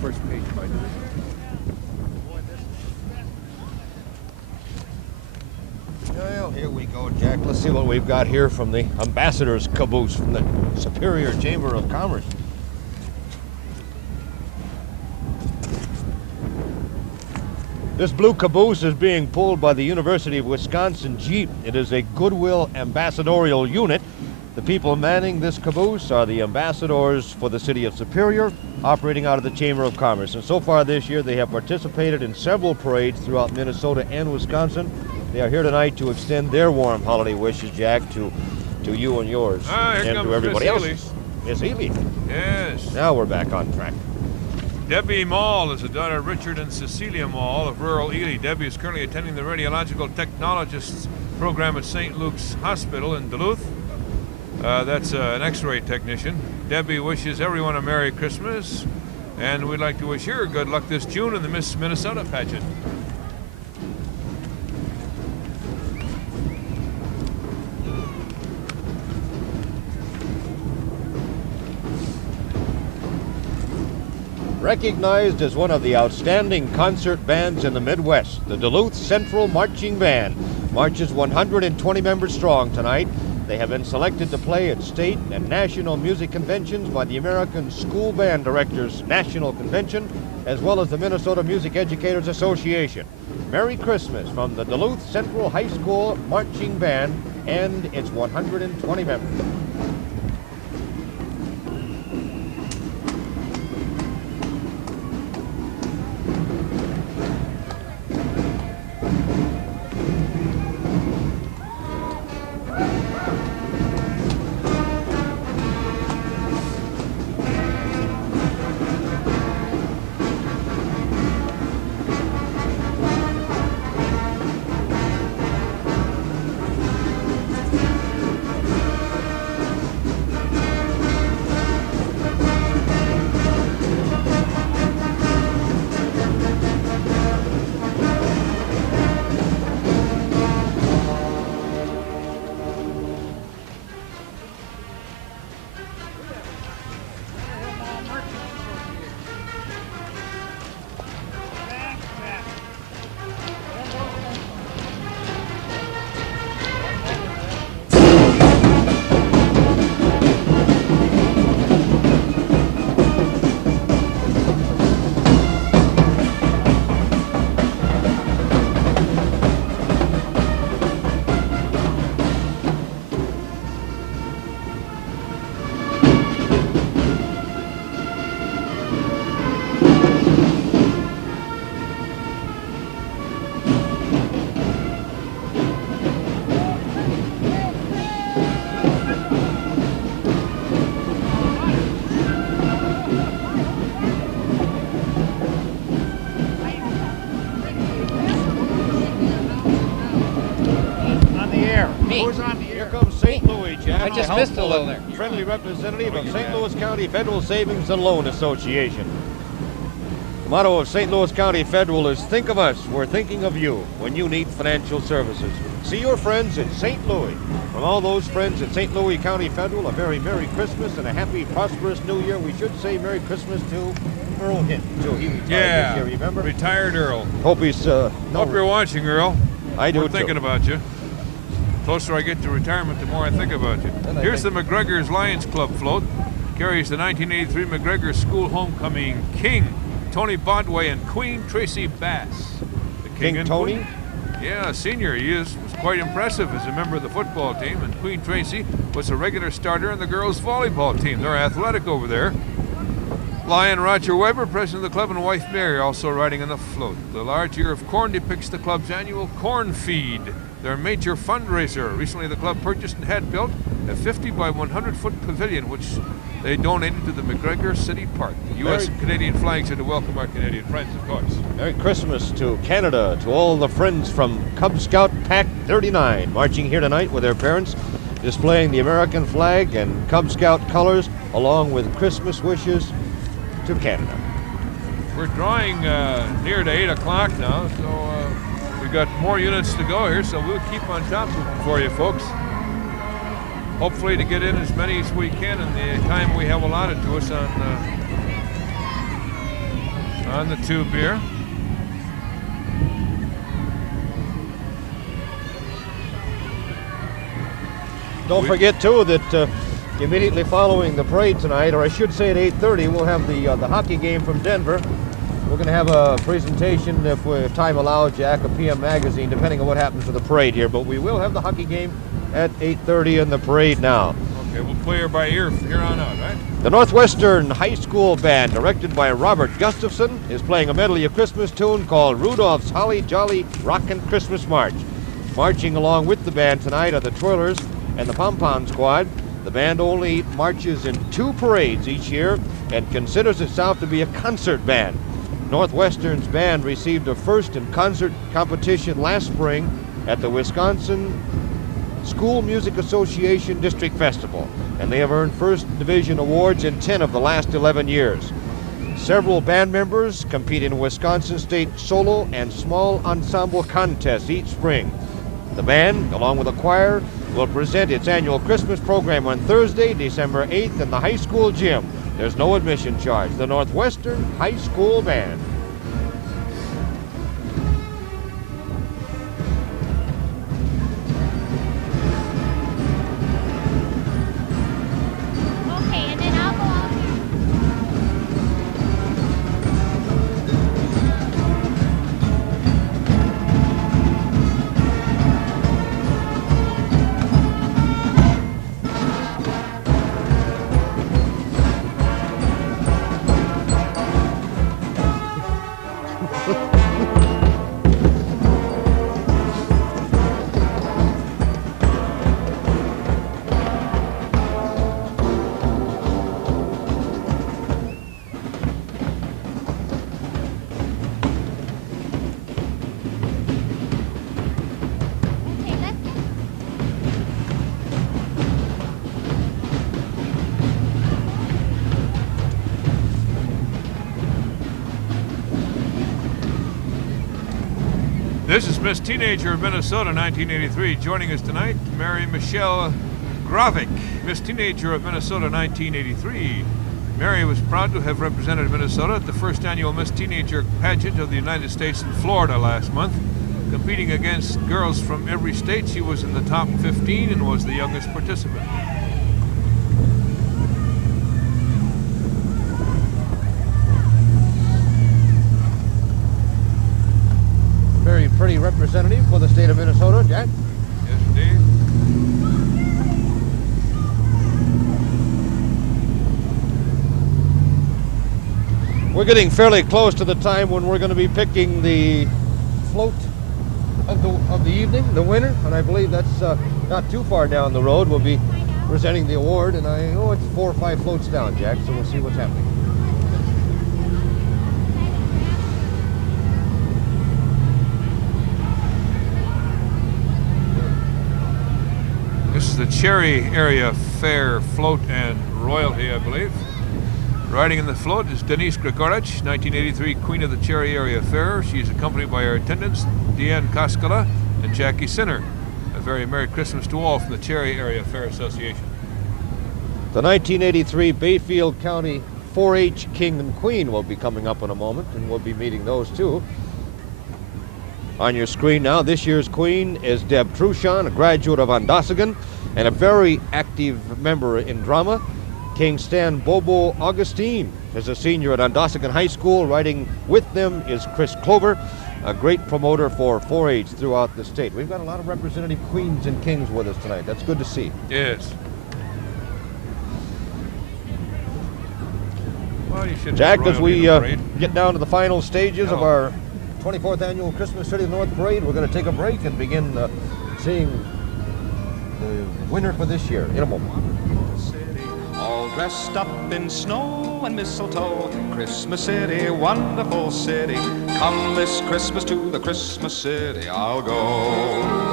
First page by division. Well, here we go, Jack. Let's see what we've got here from the ambassador's caboose from the Superior Chamber of Commerce. This blue caboose is being pulled by the University of Wisconsin Jeep. It is a Goodwill ambassadorial unit. The people manning this caboose are the ambassadors for the city of Superior, operating out of the Chamber of Commerce. And so far this year, they have participated in several parades throughout Minnesota and Wisconsin. They are here tonight to extend their warm holiday wishes, Jack, to you and yours, and to everybody else. Miss Ely. Yes. Now we're back on track. Debbie Mall is the daughter of Richard and Cecilia Mall of rural Ely. Debbie is currently attending the Radiological Technologists program at St. Luke's Hospital in Duluth. That's an X-ray technician. Debbie wishes everyone a Merry Christmas, and we'd like to wish her good luck this June in the Miss Minnesota pageant. Recognized as one of the outstanding concert bands in the Midwest, the Duluth Central Marching Band marches 120 members strong tonight. They have been selected to play at state and national music conventions by the American School Band Directors National Convention, as well as the Minnesota Music Educators Association. Merry Christmas from the Duluth Central High School Marching Band and its 120 members. Who's on the air? Here comes St. Louis, Jack. I just missed a little there. Friendly representative of St. Louis County Federal Savings and Loan Association. The motto of St. Louis County Federal is think of us, we're thinking of you when you need financial services. See your friends in St. Louis. From all those friends at St. Louis County Federal, a very Merry Christmas and a happy, prosperous New Year. We should say Merry Christmas to Earl Hinton, too. He retired this year, remember? Retired Earl. Hope he's... Hope you're watching, Earl. I do, We're thinking too. about you. The closer I get to retirement, the more I think about you. Here's the McGregor's Lions Club float. Carries the 1983 McGregor School Homecoming King, Tony Bodway, and Queen Tracy Bass. The King and Tony? Queen. Yeah, senior. He was quite impressive as a member of the football team, and Queen Tracy was a regular starter on the girls' volleyball team. They're athletic over there. Lion Roger Weber, president of the club, and wife Mary also riding on the float. The large ear of corn depicts the club's annual corn feed, their major fundraiser. Recently, the club purchased and had built a 50 by 100-foot pavilion, which they donated to the McGregor City Park. The U.S. and Canadian flags are to welcome our Canadian friends, of course. Merry Christmas to Canada, to all the friends from Cub Scout Pack 39, marching here tonight with their parents, displaying the American flag and Cub Scout colors, along with Christmas wishes to Canada. We're drawing near to 8 o'clock now, so we've got more units to go here, so we'll keep on top of it for you folks. Hopefully to get in as many as we can in the time we have allotted to us on the tube here. Don't forget, too, that immediately following the parade tonight, or I should say at 8:30, we'll have the hockey game from Denver. We're going to have a presentation, if time allows, Jack, a PM magazine, depending on what happens to the parade here. But we will have the hockey game at 8:30 in the parade now. Okay, we'll play her by ear from here on out, right? The Northwestern High School Band, directed by Robert Gustafson, is playing a medley of Christmas tune called Rudolph's Holly Jolly Rockin' Christmas March. Marching along with the band tonight are the Twirlers and the Pom-Pom Squad. The band only marches in 2 parades each year and considers itself to be a concert band. Northwestern's band received a first in concert competition last spring at the Wisconsin School Music Association District Festival, and they have earned first division awards in 10 of the last 11 years. Several band members compete in Wisconsin State solo and small ensemble contests each spring. The band, along with a choir, will present its annual Christmas program on Thursday, December 8th in the high school gym. There's no admission charge. The Northwestern High School Band. Okay, and then I'll go out here. This is Miss Teenager of Minnesota, 1983. Joining us tonight, Mary Michelle Gravick, Miss Teenager of Minnesota, 1983. Mary was proud to have represented Minnesota at the first annual Miss Teenager pageant of the United States in Florida last month. Competing against girls from every state, she was in the top 15 and was the youngest participant. Very pretty representative for the state of Minnesota, Jack. Yes, indeed. We're getting fairly close to the time when we're going to be picking the float of the evening, the winner, and I believe that's not too far down the road. We'll be presenting the award, and it's 4 or 5 floats down, Jack, so we'll see what's happening. the Cherry Area Fair Float and Royalty, I believe. Riding in the float is Denise Grigorich, 1983 Queen of the Cherry Area Fair. She's accompanied by her attendants, Deanne Koskala and Jackie Sinner. A very Merry Christmas to all from the Cherry Area Fair Association. The 1983 Bayfield County 4-H King and Queen will be coming up in a moment, and we'll be meeting those too. On your screen now, this year's Queen is Deb Truchon, a graduate of Ondosagon and a very active member in drama. King Stan Bobo Augustine is a senior at Ondosagon High School. Riding with them is Chris Clover, a great promoter for 4-H throughout the state. We've got a lot of representative queens and kings with us tonight. That's good to see. Yes. Well, you should Jack, as we parade. get down to the final stages of our 24th annual Christmas City of the North Parade, we're going to take a break and begin seeing the winner for this year in a moment. All dressed up in snow and mistletoe, Christmas City, wonderful city. Come this Christmas to the Christmas City, I'll go.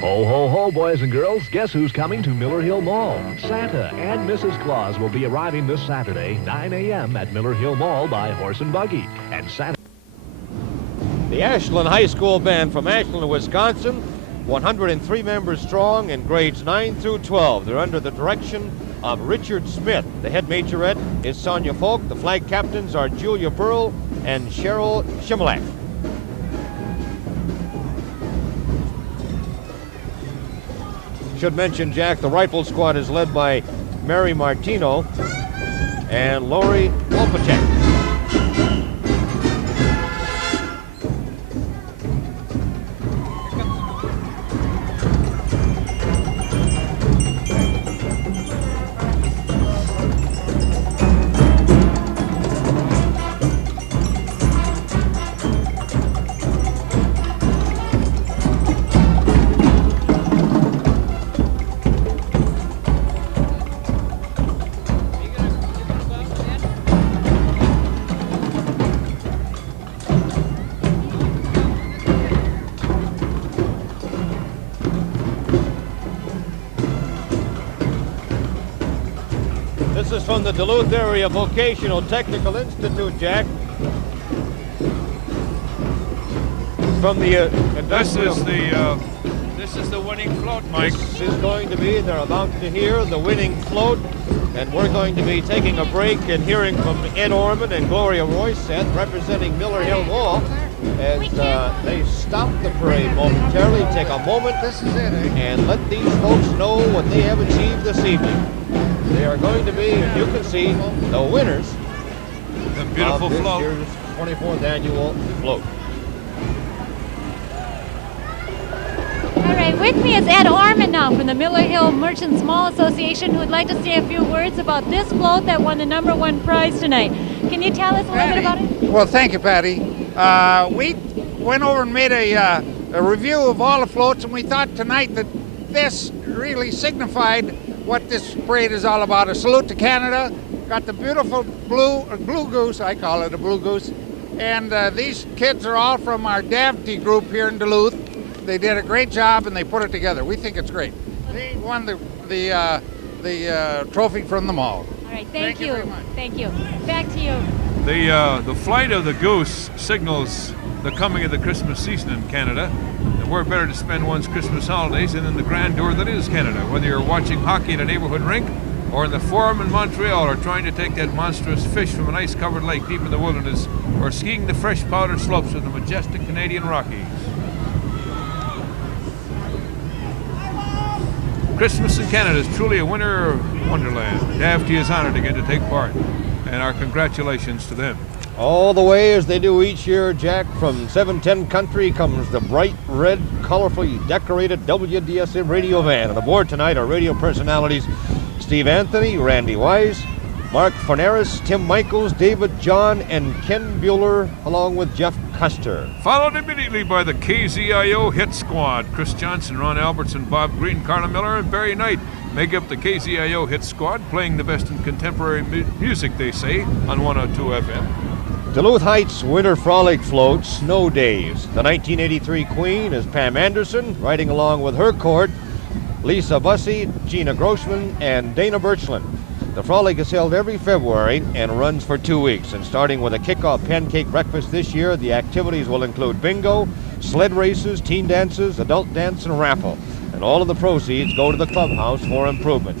Ho, ho, ho, boys and girls. Guess who's coming to Miller Hill Mall? Santa and Mrs. Claus will be arriving this Saturday, 9 a.m. at Miller Hill Mall by horse and buggy. And Santa... The Ashland High School Band from Ashland, Wisconsin, 103 members strong in grades 9 through 12. They're under the direction of Richard Smith. The head majorette is Sonia Falk. The flag captains are Julia Pearl and Cheryl Shimlak. Should mention, Jack, the rifle squad is led by Mary Martino and Lori Wolpacek. This is from the Duluth Area Vocational Technical Institute, Jack. From the This is the winning float, Mike. This is going to be, they're about to hear the winning float, and we're going to be taking a break and hearing from Ed Orman and Gloria Royce, representing Miller Hill Mall, as they stop the parade momentarily, take a moment, and let these folks know what they have achieved this evening. They are going to be, as you can see, the winners the beautiful of this float. year's 24th annual float. All right, with me is Ed Orman now from the Miller Hill Merchants Mall Association, who would like to say a few words about this float that won the #1 prize tonight. Can you tell us a little bit about it? Well, thank you, Patty. We went over and made a review of all the floats, and we thought tonight that this really signified what this parade is all about. A salute to Canada. Got the beautiful blue goose, I call it a blue goose. And these kids are all from our Davty group here in Duluth. They did a great job and they put it together. We think it's great. They won the trophy from the mall. All right, thank you. Very much. Thank you. Back to you. The flight of the goose signals the coming of the Christmas season in Canada. And where better to spend one's Christmas holidays than in the grandeur that is Canada. Whether you're watching hockey at a neighborhood rink, or in the Forum in Montreal, or trying to take that monstrous fish from an ice-covered lake deep in the wilderness, or skiing the fresh powdered slopes of the majestic Canadian Rockies. Christmas in Canada is truly a winter wonderland. Davty is honored again to take part, and our congratulations to them. All the way, as they do each year, Jack, from 710 Country comes the bright red, colorfully decorated WDSM radio van. And aboard tonight are radio personalities Steve Anthony, Randy Wise, Mark Forneris, Tim Michaels, David John, and Ken Bueller, along with Jeff Custer. Followed immediately by the KZIO Hit Squad. Chris Johnson, Ron Albertson, Bob Green, Carla Miller, and Barry Knight make up the KZIO Hit Squad, playing the best in contemporary music, they say, on 102 FM. Duluth Heights Winter Frolic Float, Snow Days. The 1983 Queen is Pam Anderson, riding along with her court, Lisa Bussey, Gina Grossman, and Dana Birchland. The frolic is held every February and runs for 2 weeks. And starting with a kickoff pancake breakfast this year, the activities will include bingo, sled races, teen dances, adult dance, and raffle. And all of the proceeds go to the clubhouse for improvement.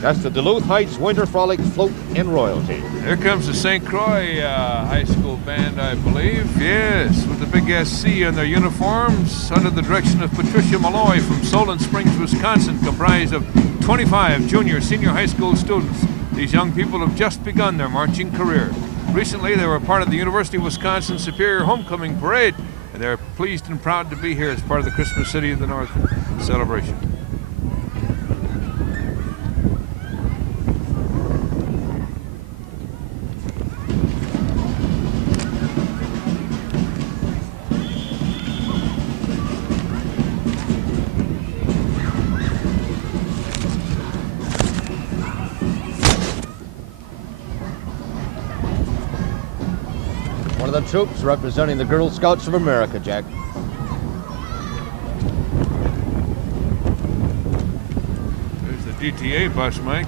That's the Duluth Heights Winter Frolic Float and Royalty. Here comes the St. Croix High School band, I believe. Yes, with the big SC on their uniforms, under the direction of Patricia Malloy from Solon Springs, Wisconsin, comprised of 25 junior, senior high school students. These young people have just begun their marching career. Recently, they were part of the University of Wisconsin Superior Homecoming Parade, and they're pleased and proud to be here as part of the Christmas City of the North celebration. One of the troops representing the Girl Scouts of America, Jack. There's the DTA bus, Mike.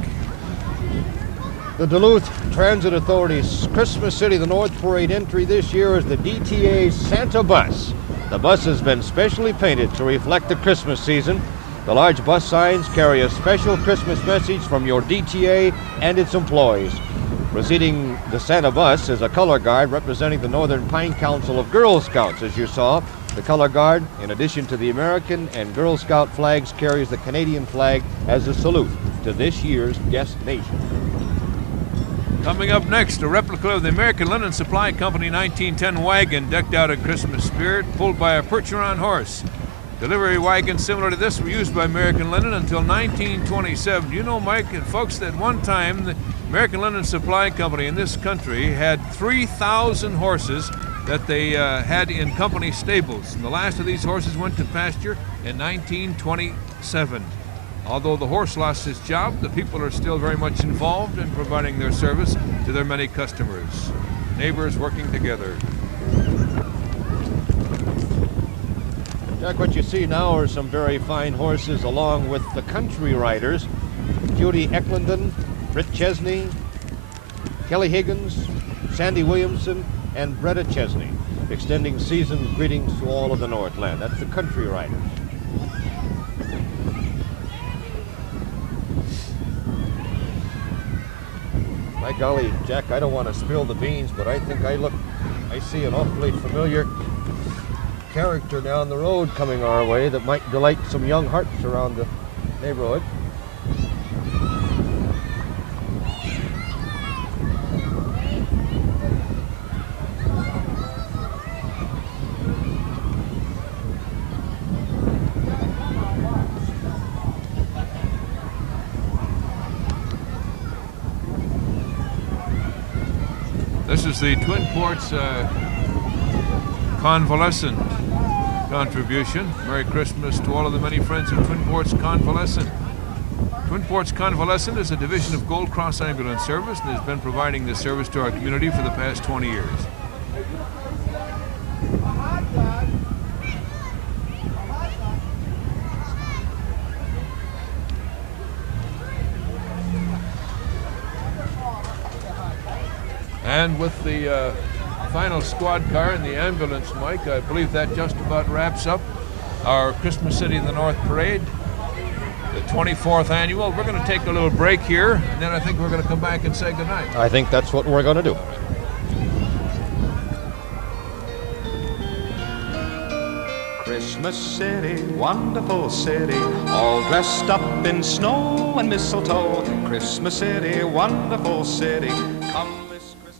The Duluth Transit Authority's Christmas City of the North Parade entry this year is the DTA Santa Bus. The bus has been specially painted to reflect the Christmas season. The large bus signs carry a special Christmas message from your DTA and its employees. Preceding the Santa Bus is a color guard representing the Northern Pine Council of Girl Scouts. As you saw, the color guard, in addition to the American and Girl Scout flags, carries the Canadian flag as a salute to this year's guest nation. Coming up next, a replica of the American Linen Supply Company 1910 wagon decked out in Christmas spirit, pulled by a Percheron horse. Delivery wagons similar to this were used by American Linen until 1927. You know, Mike and folks, that one time the American Linen Supply Company in this country had 3,000 horses that they had in company stables. And the last of these horses went to pasture in 1927. Although the horse lost his job, the people are still very much involved in providing their service to their many customers. Neighbors working together. Jack, what you see now are some very fine horses along with the country riders. Judy Eklundon, Britt Chesney, Kelly Higgins, Sandy Williamson, and Bretta Chesney, extending season's greetings to all of the Northland. That's the country riders. My golly, Jack, I don't want to spill the beans, but I think I see an awfully familiar character down the road coming our way that might delight some young hearts around the neighborhood. This is the Twin Ports Convalescent contribution. Merry Christmas to all of the many friends of Twin Ports Convalescent. Twin Ports Convalescent is a division of Gold Cross Ambulance Service and has been providing this service to our community for the past 20 years. And with the final squad car and the ambulance, Mike, I believe that just about wraps up our Christmas City of the North Parade, the 24th annual. We're going to take a little break here, and then I think we're going to come back and say goodnight. I think that's what we're going to do. Christmas City, wonderful city, all dressed up in snow and mistletoe. Christmas City, wonderful city, come this Christmas.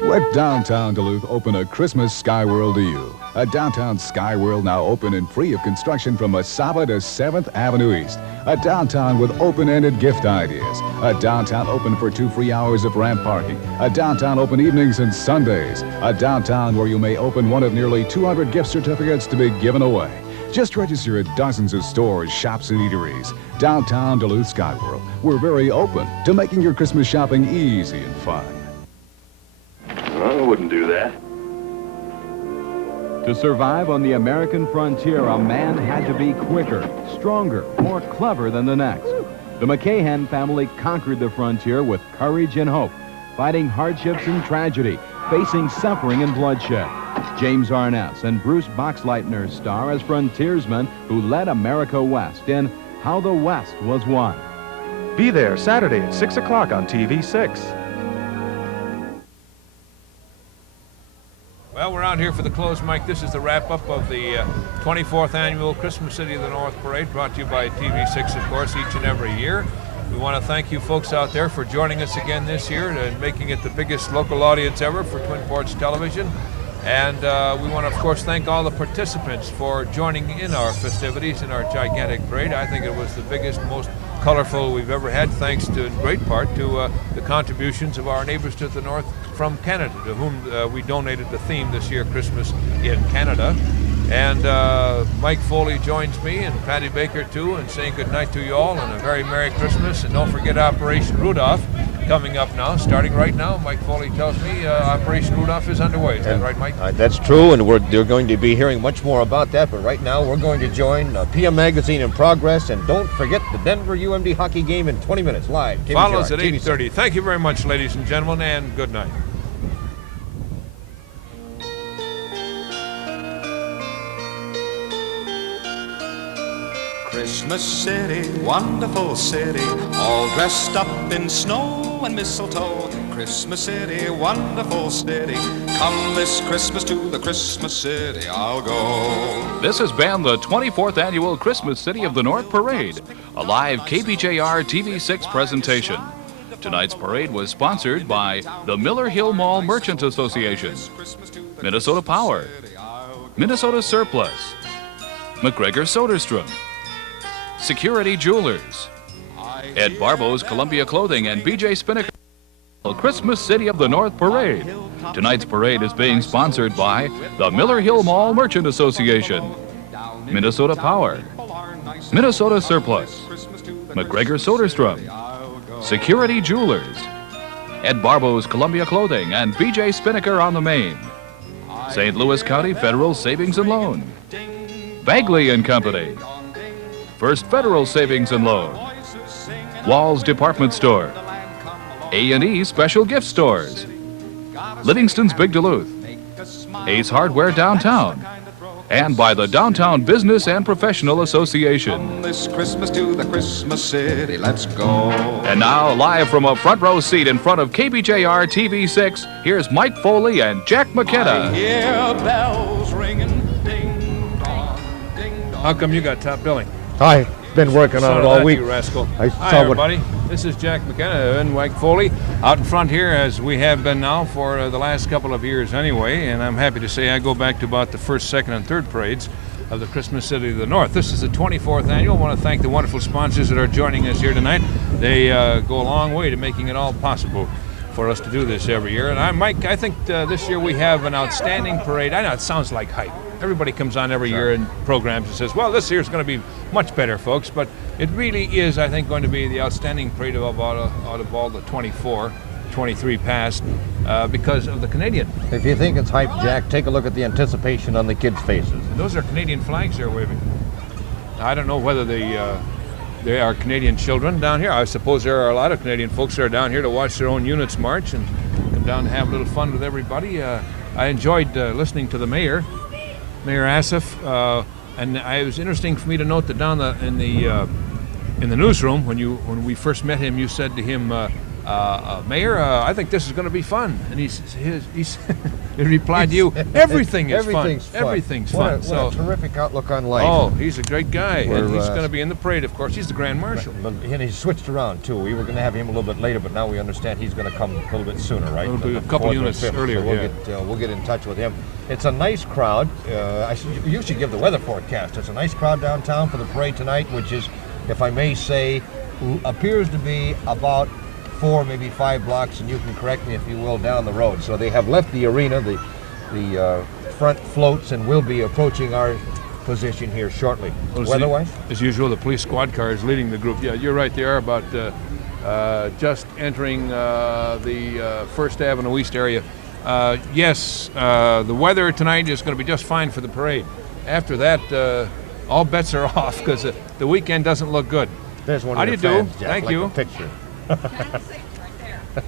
Let downtown Duluth open a Christmas Sky World to you. A downtown Sky World now open and free of construction from Masaba to 7th Avenue East. A downtown with open-ended gift ideas. A downtown open for 2 free hours of ramp parking. A downtown open evenings and Sundays. A downtown where you may open one of nearly 200 gift certificates to be given away. Just register at dozens of stores, shops, and eateries. Downtown Duluth Sky World. We're very open to making your Christmas shopping easy and fun. I wouldn't do that. To survive on the American frontier, a man had to be quicker, stronger, more clever than the next. The McCahan family conquered the frontier with courage and hope, fighting hardships and tragedy, facing suffering and bloodshed. James Arness and Bruce Boxleitner star as frontiersmen who led America west in How the West Was Won. Be there Saturday at 6 o'clock on TV6. Well, we're out here for the close, Mike. This is the wrap-up of the 24th Annual Christmas City of the North Parade, brought to you by TV6, of course, each and every year. We want to thank you folks out there for joining us again this year and making it the biggest local audience ever for Twin Ports Television. And we want to, of course, thank all the participants for joining in our festivities in our gigantic parade. I think it was the biggest, most colorful we've ever had, thanks to, in great part, to the contributions of our neighbors to the north from Canada, to whom we donated the theme this year, Christmas in Canada. And Mike Foley joins me, and Patty Baker too, and saying good night to you all and a very Merry Christmas. And don't forget Operation Rudolph coming up now, starting right now. Mike Foley tells me Operation Rudolph is underway. Is that right, Mike? That's true, and they're going to be hearing much more about that. But right now, we're going to join PM Magazine in progress, and don't forget the Denver UMD hockey game in 20 minutes live. KBJR, follows at 8:30. Thank you very much, ladies and gentlemen, and good night. Christmas City, wonderful city, all dressed up in snow and mistletoe. Christmas City, wonderful city, come this Christmas to the Christmas City I'll go. This has been the 24th Annual Christmas City of the North Parade, a live KBJR TV6 presentation. Tonight's parade was sponsored by the Miller Hill Mall Merchant Association, Minnesota Power, Minnesota Surplus, McGregor Soderstrom, Security Jewelers, Ed Barbo's Columbia Clothing, and BJ Spinnaker. Christmas City of the North Parade. Tonight's parade is being sponsored by the Miller Hill Mall Merchant Association, Minnesota Power, Minnesota Surplus, McGregor Soderstrom, Security Jewelers, Ed Barbo's Columbia Clothing, and BJ Spinnaker on the Main, St. Louis County Federal Savings and Loan, Bagley and Company, First Federal Savings and Loan, Walls Department Store, A&E Special Gift Stores, Livingston's Big Duluth, Ace Hardware Downtown, and by the Downtown Business and Professional Association. This Christmas to the Christmas City, let's go. And now, live from a front row seat in front of KBJR TV6, here's Mike Foley and Jack McKenna. I hear bells ringing, ding dong, ding dong. How come you got top billing? I've been working on it all week. You rascal. I Hi, saw everybody. This is Jack McKenna and Mike Foley out in front here, as we have been now for the last couple of years anyway. And I'm happy to say I go back to about the first, second, and third parades of the Christmas City of the North. This is the 24th annual. I want to thank the wonderful sponsors that are joining us here tonight. They go a long way to making it all possible for us to do this every year. And Mike, I think this year we have an outstanding parade. I know it sounds like hype. Everybody comes on every year in programs and says, well, this year's going to be much better, folks. But it really is, I think, going to be the outstanding parade of all the 24, 23 past because of the Canadian. If you think it's hype, Jack, take a look at the anticipation on the kids' faces. And those are Canadian flags they're waving. I don't know whether they are Canadian children down here. I suppose there are a lot of Canadian folks that are down here to watch their own units march and come down and have a little fun with everybody. I enjoyed listening to the mayor, Mayor Asif, and it was interesting for me to note that down in the newsroom when we first met him, you said to him, Mayor, I think this is going to be fun. And he replied to you, everything is fun. Everything's fun. What a terrific outlook on life. Oh, he's a great guy. And he's going to be in the parade, of course. He's the Grand Marshal. And he's switched around, too. We were going to have him a little bit later, but now we understand he's going to come a little bit sooner, right? A couple units earlier, so we'll get in touch with him. It's a nice crowd. You should give the weather forecast. It's a nice crowd downtown for the parade tonight, which is, if I may say, appears to be about 4, maybe 5 blocks, and you can correct me if you will, down the road. So they have left the arena, the front floats, and will be approaching our position here shortly. Well, weather-wise? As usual, the police squad car is leading the group. Yeah, you're right. They are about just entering the First Avenue East area Yes, the weather tonight is going to be just fine for the parade. After that, all bets are off because the weekend doesn't look good. There's one How of do your you do? fans, Jack, Thank like you. the picture.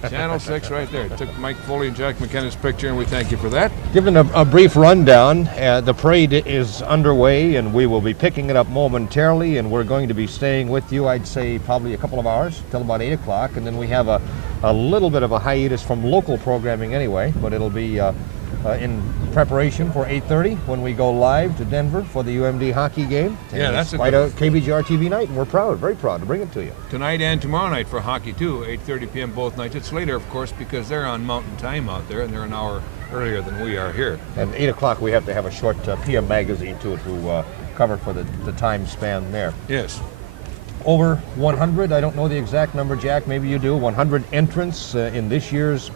Channel 6 right there. Took Mike Foley and Jack McKenna's picture, and we thank you for that. Given a brief rundown, the parade is underway, and we will be picking it up momentarily, and we're going to be staying with you, I'd say, probably a couple of hours, till about 8 o'clock, and then we have a little bit of a hiatus from local programming anyway, but it'll be in preparation for 8:30 when we go live to Denver for the UMD hockey game. Yeah, that's quite a KBJR TV night, and we're proud, very proud to bring it to you. Tonight and tomorrow night for hockey, too, 8:30 p.m. both nights. It's later, of course, because they're on Mountain Time out there, and they're an hour earlier than we are here. And 8 o'clock we have to have a short PM magazine, too, to cover for the time span there. Yes. Over 100, I don't know the exact number, Jack, maybe you do, 100 entrants in this year's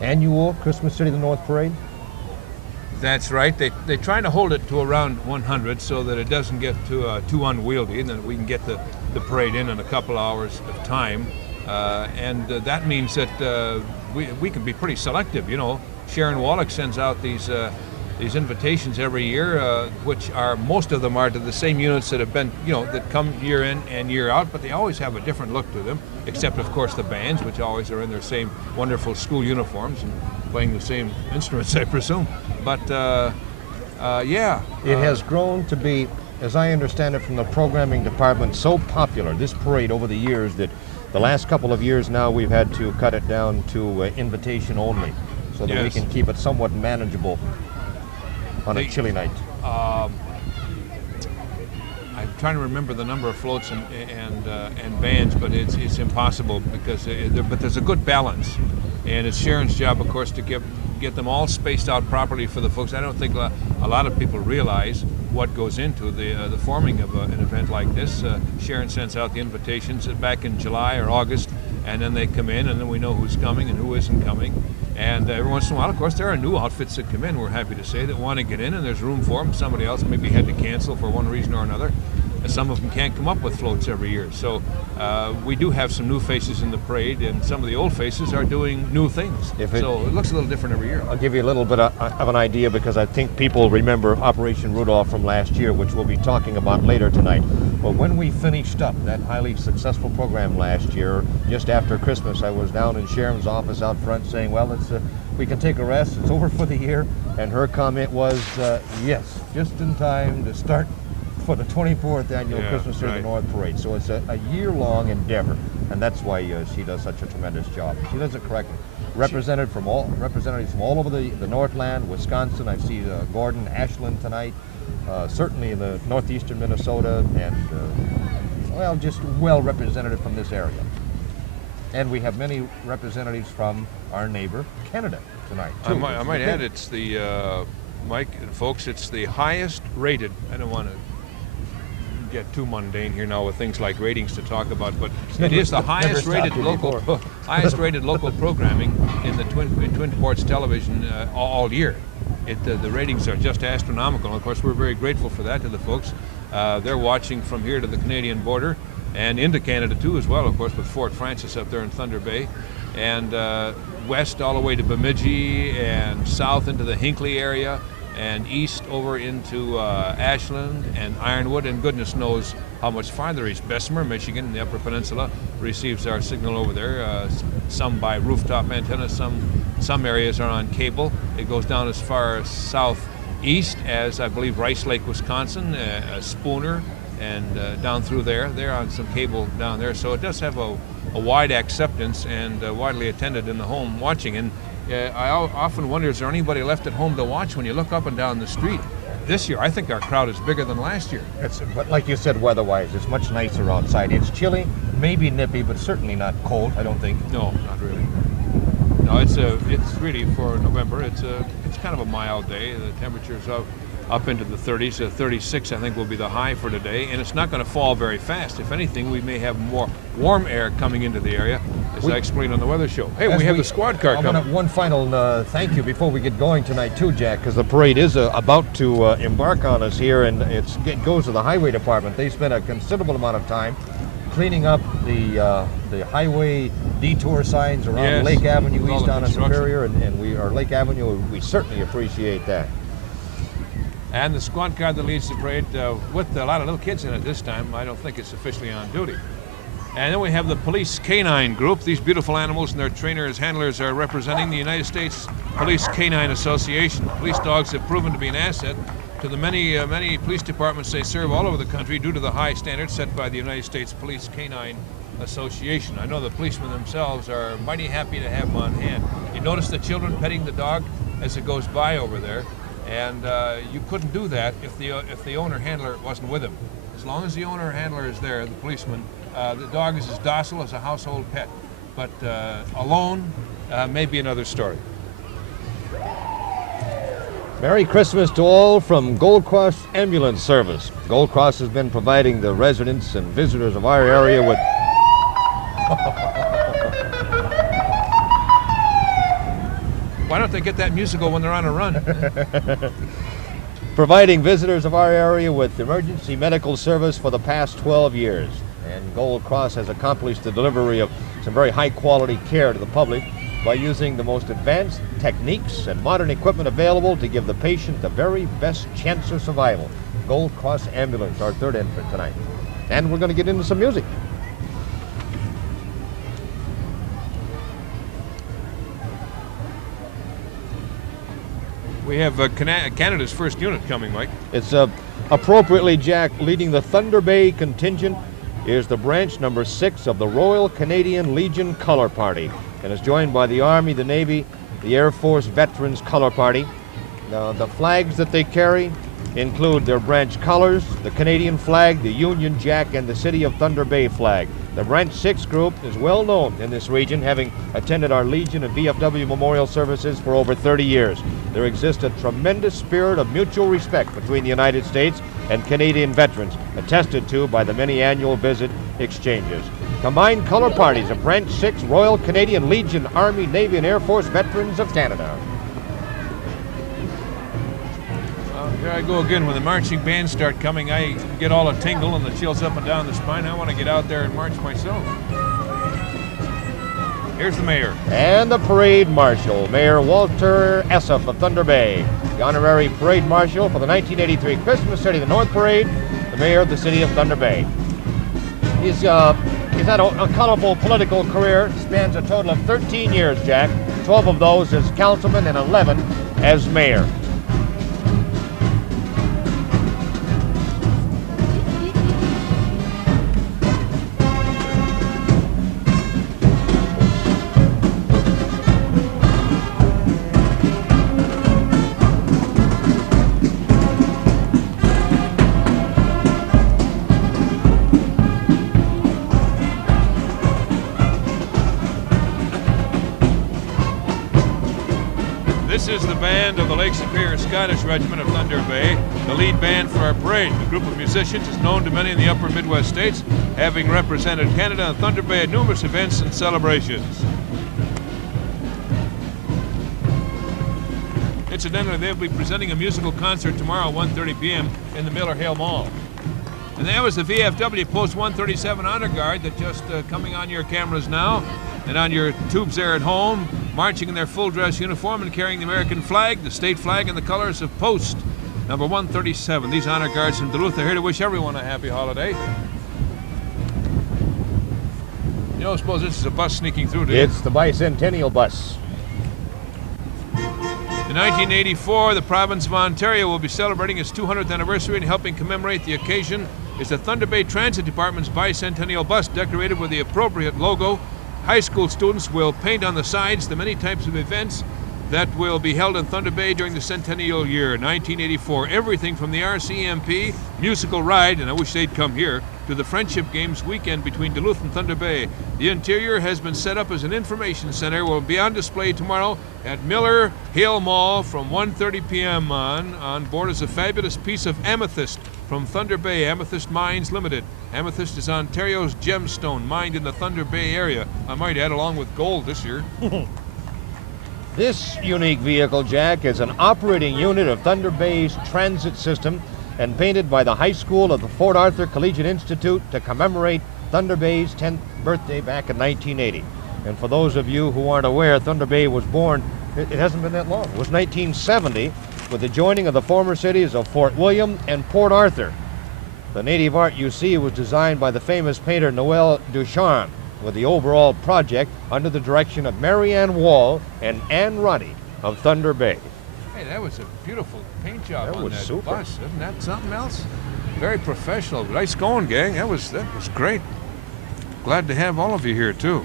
annual Christmas City of the North Parade? That's right. They try to hold it to around 100 so that it doesn't get too unwieldy, and that we can get the parade in a couple hours of time. And that means that we can be pretty selective. You know, Sharon Wallach sends out these invitations every year, which are, most of them are to the same units that have been, you know, that come year in and year out, but they always have a different look to them, except of course the bands, which always are in their same wonderful school uniforms and playing the same instruments, I presume. But yeah. It has grown to be, as I understand it from the programming department, so popular, this parade, over the years, that the last couple of years now we've had to cut it down to invitation only, so that we can keep it somewhat manageable on a chilly night. I'm trying to remember the number of floats and bands, but it's impossible because but there's a good balance, and it's Sharon's job, of course, to get them all spaced out properly for the folks. I don't think a lot of people realize what goes into the forming of an event like this. Sharon sends out the invitations back in July or August, and then they come in, and then we know who's coming and who isn't coming. And every once in a while, of course, there are new outfits that come in, we're happy to say, that want to get in, and there's room for them. Somebody else maybe had to cancel for one reason or another. And some of them can't come up with floats every year. So we do have some new faces in the parade, and some of the old faces are doing new things. So it looks a little different every year. I'll give you a little bit of an idea, because I think people remember Operation Rudolph from last year, which we'll be talking about later tonight. But when we finished up that highly successful program last year, just after Christmas, I was down in Sharon's office out front saying, well, we can take a rest, it's over for the year. And her comment was, yes, just in time to start for the 24th annual Christmas City of the North Parade. So it's a year-long endeavor, and that's why she does such a tremendous job. She does it correctly. Representatives from all over the Northland, Wisconsin. I see Gordon, Ashland tonight, certainly in the northeastern Minnesota, and well, just well represented from this area. And we have many representatives from our neighbor, Canada, tonight, too. I might add, it's the, Mike and folks, it's the highest rated, I don't want to get too mundane here now with things like ratings to talk about, but it is the highest rated local programming in the Twin Ports television all year. The ratings are just astronomical. Of course, we're very grateful for that to the folks. They're watching from here to the Canadian border and into Canada too, as well, of course, with Fort Francis up there in Thunder Bay, and west all the way to Bemidji, and south into the Hinckley area, and east over into Ashland and Ironwood, and goodness knows how much farther east. Bessemer, Michigan, in the Upper Peninsula, receives our signal over there, some by rooftop antenna, some areas are on cable. It goes down as far southeast as, I believe, Rice Lake, Wisconsin, Spooner, and down through there. They're on some cable down there, so it does have a wide acceptance and widely attended in the home watching. And I often wonder, is there anybody left at home to watch when you look up and down the street? This year, I think our crowd is bigger than last year. But like you said, weather-wise, it's much nicer outside. It's chilly, maybe nippy, but certainly not cold, I don't think. No, not really. No, it's really, for November, it's kind of a mild day. The temperature's up into the 30s. 36, I think, will be the high for today, and it's not going to fall very fast. If anything, we may have more warm air coming into the area, as I explained on the weather show. Hey, we have the squad car coming. One final thank you before we get going tonight, too, Jack, because the parade is about to embark on us here, and it goes to the highway department. They spent a considerable amount of time cleaning up the highway detour signs around Yes, Lake Avenue with all East the down in construction. Superior, and our Lake Avenue, we certainly appreciate that. And the squad car that leads the parade with a lot of little kids in it this time. I don't think it's officially on duty. And then we have the police canine group. These beautiful animals and their trainers, handlers are representing the United States Police Canine Association. Police dogs have proven to be an asset to the many police departments they serve all over the country due to the high standards set by the United States Police Canine Association. I know the policemen themselves are mighty happy to have them on hand. You notice the children petting the dog as it goes by over there, and you couldn't do that if the owner handler wasn't with him. As long as the owner handler is there, the policeman, the dog is as docile as a household pet, but alone may be another story. Merry Christmas to all from Gold Cross Ambulance Service. Gold Cross has been providing the residents and visitors of our area with Why don't they get that musical when they're on a run? providing visitors of our area with emergency medical service for the past 12 years. And Gold Cross has accomplished the delivery of some very high quality care to the public by using the most advanced techniques and modern equipment available to give the patient the very best chance of survival. Gold Cross Ambulance, our third entrant tonight. And we're going to get into some music. We have Canada's first unit coming, Mike. It's appropriately, Jack, leading the Thunder Bay contingent is the branch number 6 of the Royal Canadian Legion Color Party, and is joined by the Army, the Navy, the Air Force Veterans Color Party. The flags that they carry include their branch colors, the Canadian flag, the Union Jack, and the City of Thunder Bay flag. The Branch 6 group is well known in this region, having attended our Legion and VFW memorial services for over 30 years. There exists a tremendous spirit of mutual respect between the United States and Canadian veterans, attested to by the many annual visit exchanges. Combined color parties of Branch 6 Royal Canadian Legion, Army, Navy, and Air Force Veterans of Canada. Here I go again. When the marching bands start coming, I get all a tingle and the chills up and down the spine. I want to get out there and march myself. Here's the mayor. And the parade marshal, Mayor Walter Essoff of Thunder Bay. The honorary parade marshal for the 1983 Christmas City of the North Parade, the mayor of the city of Thunder Bay. He's had a colorful political career, spans a total of 13 years, Jack. 12 of those as councilman and 11 as mayor. This is the band of the Lake Superior Scottish Regiment of Thunder Bay, the lead band for our parade. The group of musicians is known to many in the upper Midwest states, having represented Canada and Thunder Bay at numerous events and celebrations. Incidentally, they'll be presenting a musical concert tomorrow at 1:30 p.m. in the Miller Hill Mall. And that was the VFW Post 137 Honor Guard that just coming on your cameras now and on your tubes there at home, marching in their full dress uniform and carrying the American flag, the state flag, and the colors of Post number 137. These honor guards from Duluth are here to wish everyone a happy holiday. You don't suppose this is a bus sneaking through, do you? It's the bicentennial bus. In 1984, the province of Ontario will be celebrating its 200th anniversary, and helping commemorate the occasion is the Thunder Bay Transit Department's bicentennial bus, decorated with the appropriate logo. High school students will paint on the sides the many types of events that will be held in Thunder Bay during the centennial year, 1984. Everything from the RCMP musical ride, and I wish they'd come here, to the Friendship Games weekend between Duluth and Thunder Bay. The interior has been set up as an information center, will be on display tomorrow at Miller Hill Mall from 1:30 p.m. On board is a fabulous piece of amethyst from Thunder Bay, Amethyst Mines Limited. Amethyst is Ontario's gemstone, mined in the Thunder Bay area. I might add, along with gold this year. This unique vehicle, Jack, is an operating unit of Thunder Bay's transit system and painted by the high school of the Fort Arthur Collegiate Institute to commemorate Thunder Bay's 10th birthday back in 1980. And for those of you who aren't aware, Thunder Bay was born, it hasn't been that long. It was 1970 with the joining of the former cities of Fort William and Port Arthur. The native art you see was designed by the famous painter Noel Ducharme, with the overall project under the direction of Mary Ann Wall and Ann Ruddy of Thunder Bay. Hey, that was a beautiful paint job on was that super. bus. Isn't that something else? Very professional. Nice going, gang. That was great. Glad to have all of you here, too.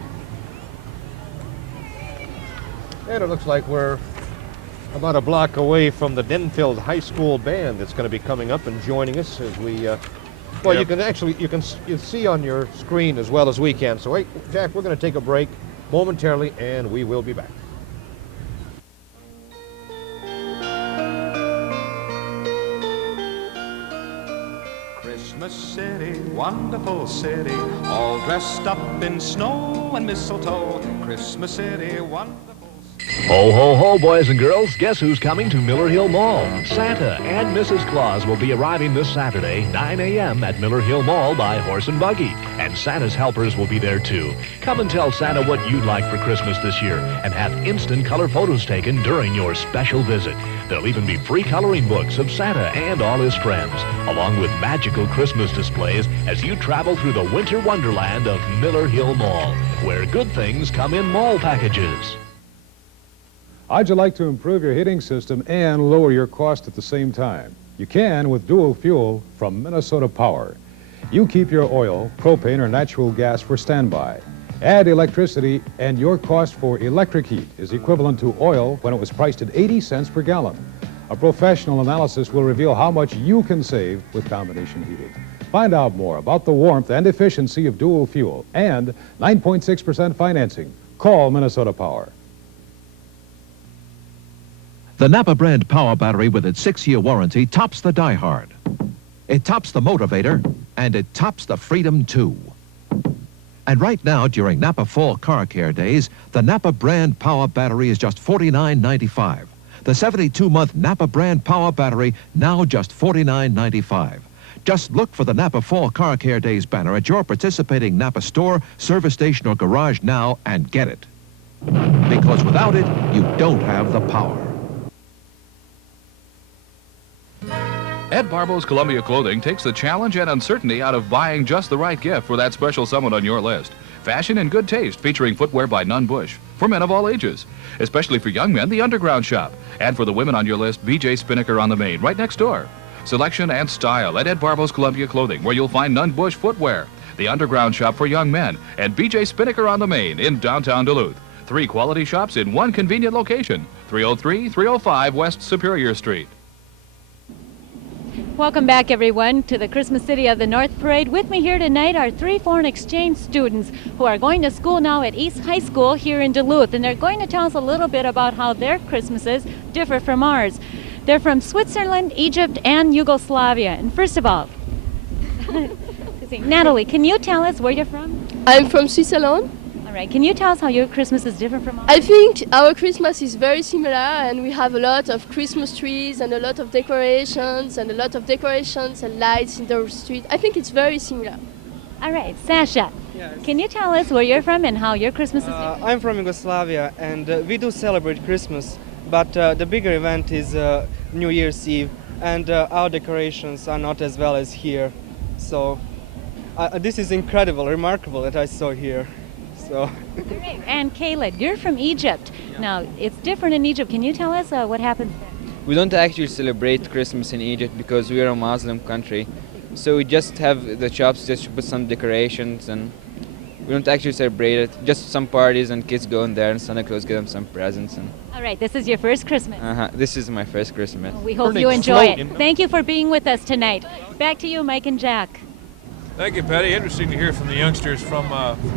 And it looks like we're about a block away from the Denfield High School band that's going to be coming up and joining us as we, well, Yep. you can see on your screen as well as we can. So, hey, Jack, we're going to take a break momentarily, and we will be back. Christmas City, wonderful city, all dressed up in snow and mistletoe. Christmas City, wonderful. Ho, ho, ho, boys and girls. Guess who's coming to Miller Hill Mall? Santa and Mrs. Claus will be arriving this Saturday, 9 a.m. at Miller Hill Mall by Horse and Buggy. And Santa's helpers will be there, too. Come and tell Santa what you'd like for Christmas this year and have instant color photos taken during your special visit. There'll even be free coloring books of Santa and all his friends, along with magical Christmas displays as you travel through the winter wonderland of Miller Hill Mall, where good things come in mall packages. How'd you like to improve your heating system and lower your cost at the same time? You can with dual fuel from Minnesota Power. You keep your oil, propane, or natural gas for standby. Add electricity, and your cost for electric heat is equivalent to oil when it was priced at 80 cents per gallon. A professional analysis will reveal how much you can save with combination heating. Find out more about the warmth and efficiency of dual fuel and 9.6% financing. Call Minnesota Power. The Napa brand power battery with its 6-year warranty tops the Die Hard. It tops the Motivator, and it tops the Freedom 2. And right now, during Napa Fall Car Care Days, the Napa brand power battery is just $49.95. The 72-month Napa brand power battery, now just $49.95. Just look for the Napa Fall Car Care Days banner at your participating Napa store, service station, or garage now and get it. Because without it, you don't have the power. Ed Barbo's Columbia Clothing takes the challenge and uncertainty out of buying just the right gift for that special someone on your list. Fashion and good taste, featuring footwear by Nunn Bush for men of all ages. Especially for young men, the Underground Shop. And for the women on your list, BJ Spinnaker on the Main, right next door. Selection and style at Ed Barbo's Columbia Clothing, where you'll find Nunn Bush footwear, the Underground Shop for young men, and BJ Spinnaker on the Main in downtown Duluth. 3 quality shops in 1 convenient location, 303-305 West Superior Street. Welcome back, everyone, to the Christmas City of the North Parade. With me here tonight are 3 foreign exchange students who are going to school now at East High School here in Duluth, and they're going to tell us a little bit about how their Christmases differ from ours. They're from Switzerland, Egypt, and Yugoslavia. And first of all, Natalie, can you tell us where you're from? I'm from Switzerland. All right, can you tell us how your Christmas is different from ours? I think our Christmas is very similar, and we have a lot of Christmas trees and a lot of decorations and lights in the street. I think it's very similar. All right, Sasha, can you tell us where you're from and how your Christmas is different? I'm from Yugoslavia, and we do celebrate Christmas, but the bigger event is New Year's Eve, and our decorations are not as well as here. So this is incredible, remarkable that I saw here. So. Great. And Caleb, you're from Egypt. Yeah. Now, it's different in Egypt. Can you tell us what happens there? We don't actually celebrate Christmas in Egypt because we are a Muslim country. So we just have the shops just to put some decorations, and we don't actually celebrate it. Just some parties, and kids go in there, and Santa Claus give them some presents. And all right, this is your first Christmas. This is my first Christmas. We hope you enjoy it. Thank you for being with us tonight. Back to you, Mike and Jack. Thank you, Patty. Interesting to hear from the youngsters from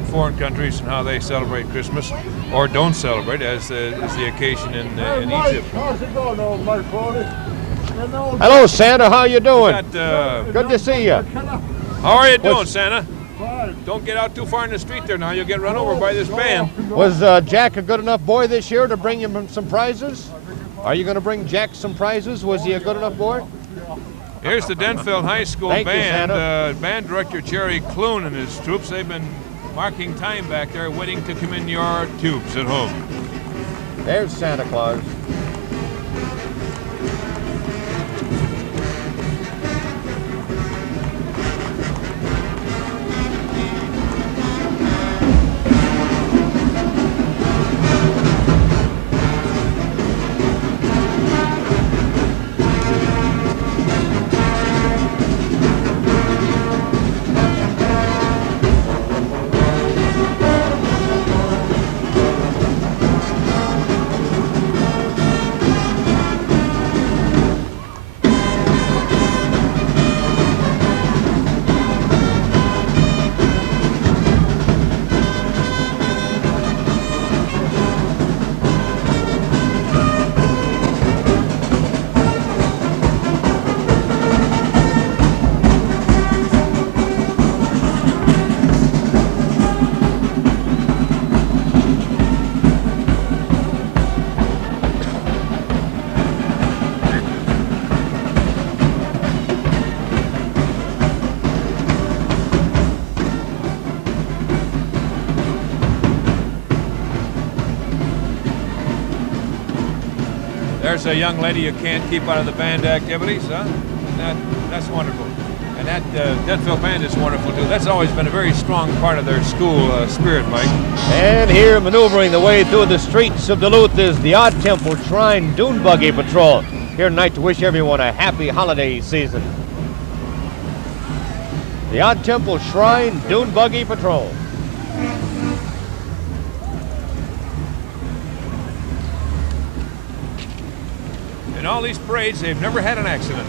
foreign countries and how they celebrate Christmas, or don't celebrate, as the occasion in Egypt. How's it going, old Mark? Hello, Santa. How you doing? Good to see you. How are you doing, Santa? Don't get out too far in the street there now. You'll get run over by this band. Was Jack a good enough boy this year to bring him some prizes? Are you going to bring Jack some prizes? Was he a good enough boy? Here's the Denfeld High School Thank you, band. Santa. Band director Jerry Clune and his troops, they've been marking time back there, waiting to come in your tubes at home. There's Santa Claus. There's a young lady you can't keep out of the band activities, huh? That's wonderful. And that Denfeld band is wonderful, too. That's always been a very strong part of their school spirit, Mike. And here, maneuvering the way through the streets of Duluth, is the Odd Temple Shrine Dune Buggy Patrol. Here tonight to wish everyone a happy holiday season. The Odd Temple Shrine Dune Buggy Patrol. In all these parades, they've never had an accident.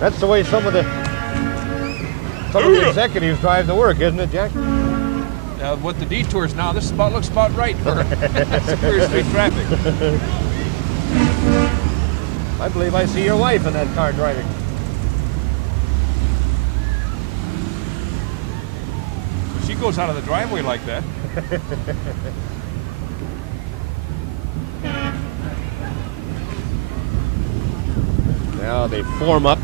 That's the way some of the executives drive to work, isn't it, Jack? With the detours now, this looks about right for Superior Street traffic. I believe I see your wife in that car driving. She goes out of the driveway like that. Now they form up.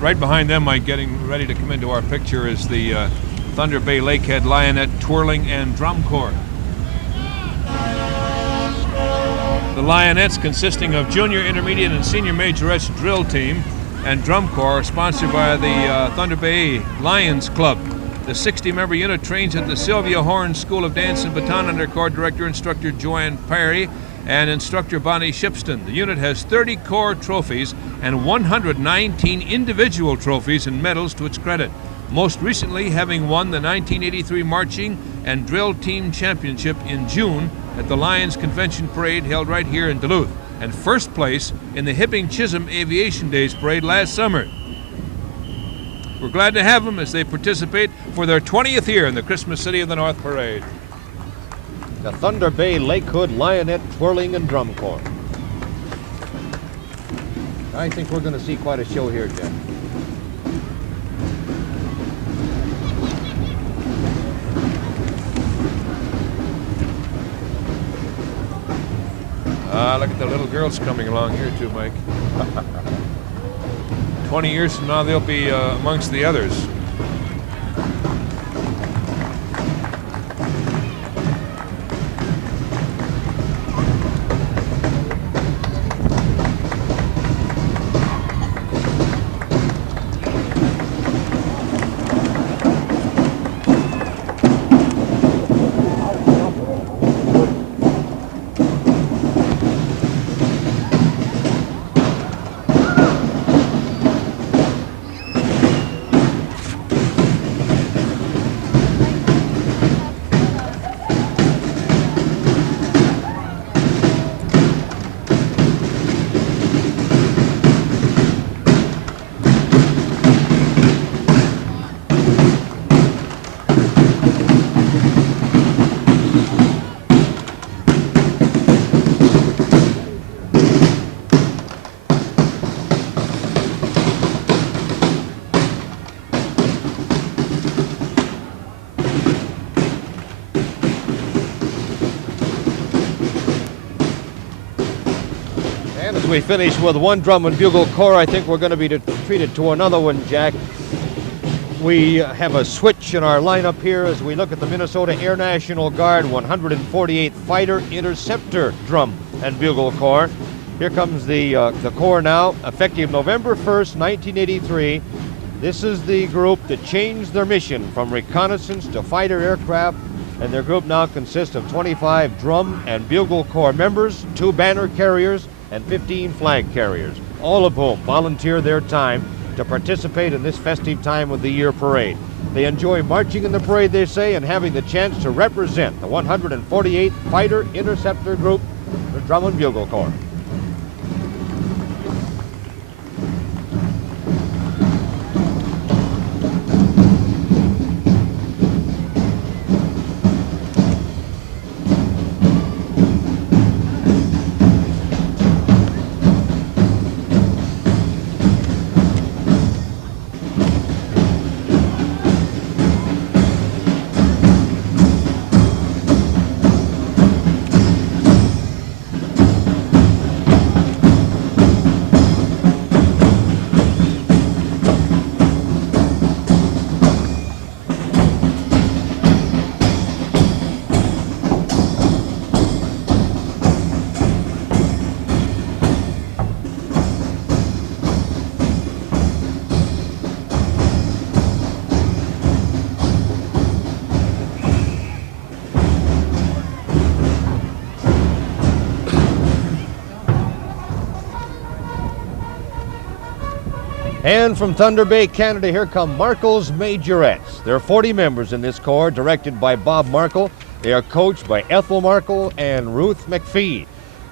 Right behind them, Mike, getting ready to come into our picture, is the Thunder Bay Lakehead Lionette Twirling and Drum Corps. The Lionettes, consisting of junior, intermediate, and senior majorettes drill team and drum corps, are sponsored by the Thunder Bay Lions Club. The 60-member unit trains at the Sylvia Horn School of Dance and Baton under Corps Director Instructor Joanne Perry and Instructor Bonnie Shipston. The unit has 30 corps trophies and 119 individual trophies and medals to its credit, most recently having won the 1983 Marching and Drill Team Championship in June at the Lions Convention Parade held right here in Duluth, and first place in the Hibbing-Chisholm Aviation Days Parade last summer. We're glad to have them as they participate for their 20th year in the Christmas City of the North Parade. The Thunder Bay Lakewood Lionette Twirling and Drum Corps. I think we're going to see quite a show here, Jeff. Look at the little girls coming along here too, Mike. 20 years from now, they'll be amongst the others. And as we finish with one drum and bugle corps, I think we're going to be treated to another one, Jack. We have a switch in our lineup here as we look at the Minnesota Air National Guard 148th Fighter Interceptor Drum and Bugle Corps. Here comes the corps now, effective November 1st, 1983. This is the group that changed their mission from reconnaissance to fighter aircraft, and their group now consists of 25 drum and bugle corps members, 2 banner carriers, and 15 flag carriers, all of whom volunteer their time to participate in this festive time of the year parade. They enjoy marching in the parade, they say, and having the chance to represent the 148th Fighter Interceptor Group, the Drum and Bugle Corps. And from Thunder Bay, Canada, here come Markle's Majorettes. There are 40 members in this corps, directed by Bob Markle. They are coached by Ethel Markle and Ruth McPhee.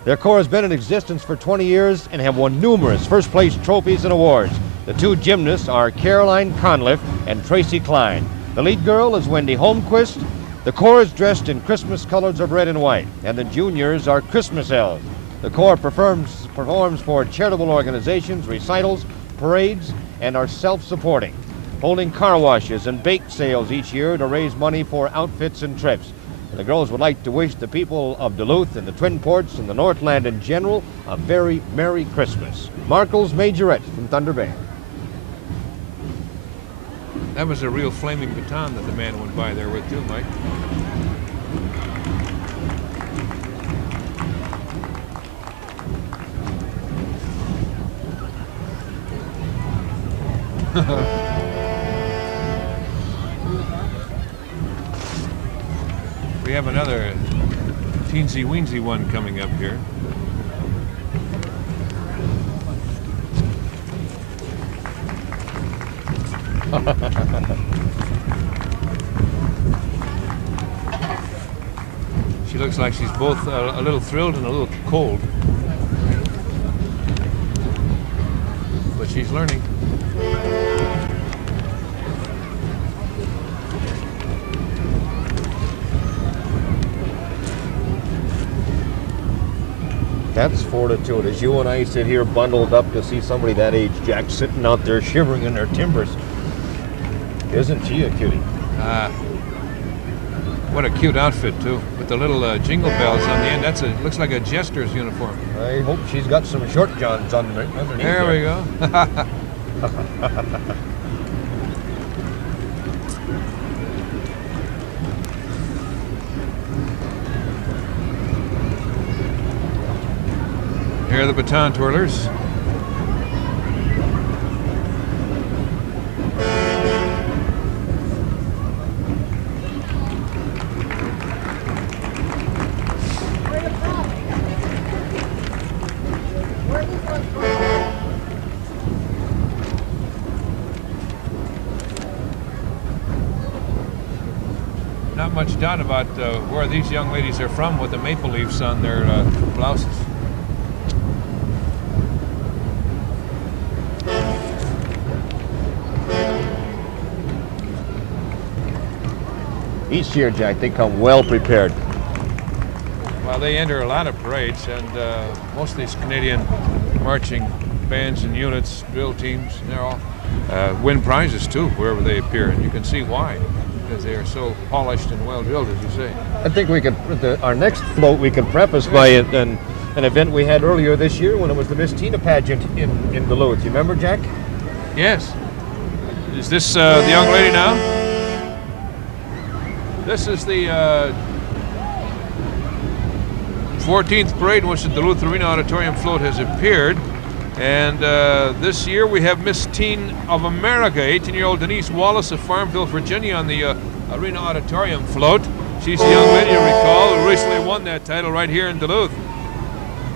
Their corps has been in existence for 20 years and have won numerous first-place trophies and awards. The 2 gymnasts are Caroline Conliff and Tracy Klein. The lead girl is Wendy Holmquist. The corps is dressed in Christmas colors of red and white, and the juniors are Christmas elves. The corps performs for charitable organizations, recitals, parades, and are self-supporting, holding car washes and bake sales each year to raise money for outfits and trips. And the girls would like to wish the people of Duluth and the Twin Ports and the Northland in general a very Merry Christmas. Markle's Majorettes from Thunder Bay. That was a real flaming baton that the man went by there with too, Mike. We have another teensy-weensy one coming up here. She looks like she's both a little thrilled and a little cold. But she's learning. That's fortitude. As you and I sit here bundled up to see somebody that age, Jack, sitting out there shivering in their timbers. Isn't she a cutie? What a cute outfit, too, with the little jingle bells on the end. It looks like a jester's uniform. I hope she's got some short johns underneath. There we go. Here are the baton twirlers. Not much doubt about where these young ladies are from with the maple leaves on their blouses. Each year, Jack, they come well prepared. Well, they enter a lot of parades, and most of these Canadian marching bands and units, drill teams, they're all win prizes too wherever they appear, and you can see why, because they are so polished and well drilled, as you say. I think we could, our next float, we could preface by it and an event we had earlier this year when it was the Miss Tina pageant in Duluth. You remember, Jack? Yes. Is this the young lady now? This is the 14th parade in which the Duluth Arena Auditorium float has appeared. And this year we have Miss Teen of America, 18-year-old Denise Wallace of Farmville, Virginia, on the Arena Auditorium float. She's the young lady, you recall, who recently won that title right here in Duluth.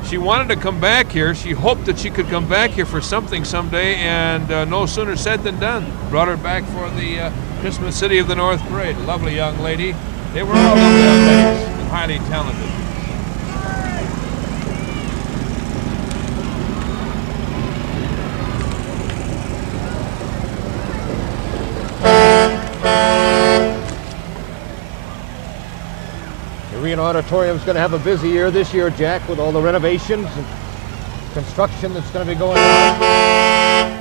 She wanted to come back here. She hoped that she could come back here for something someday, and no sooner said than done. Brought her back for the Christmas City of the North Parade. Lovely young lady. They were all lovely young ladies, highly talented. The Arena Auditorium's going to have a busy year this year, Jack, with all the renovations and construction that's going to be going on.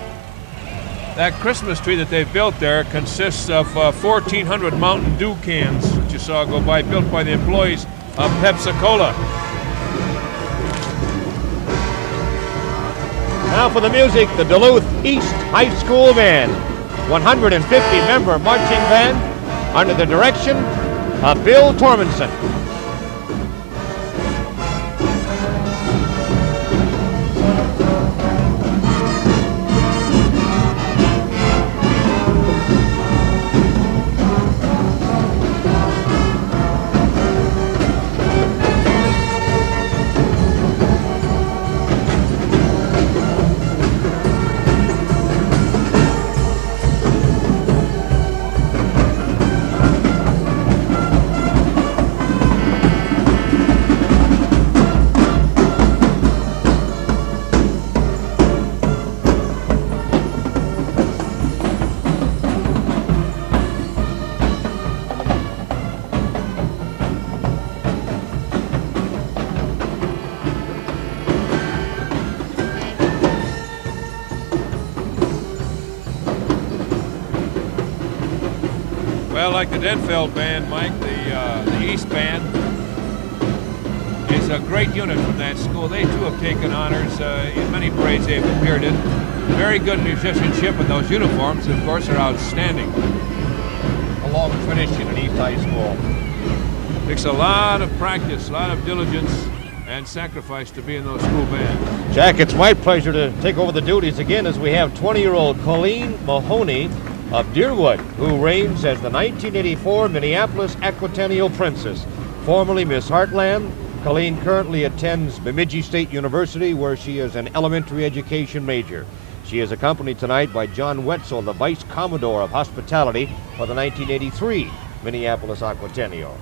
That Christmas tree that they've built there consists of 1,400 Mountain Dew cans that you saw go by, built by the employees of Pepsi-Cola. Now for the music, the Duluth East High School Band, 150-member marching band under the direction of Bill Tormenson. Well, like the Denfeld band, Mike, the East band is a great unit from that school. They too have taken honors in many parades they have appeared in. Very good musicianship, and those uniforms, of course, are outstanding. A long tradition in East High School. Takes a lot of practice, a lot of diligence, and sacrifice to be in those school bands. Jack, it's my pleasure to take over the duties again as we have 20-year-old Colleen Mahoney of Deerwood, who reigns as the 1984 Minneapolis Aquatennial Princess. Formerly Miss Heartland, Colleen currently attends Bemidji State University, where she is an elementary education major. She is accompanied tonight by John Wetzel, the Vice Commodore of Hospitality for the 1983 Minneapolis Aquatennial.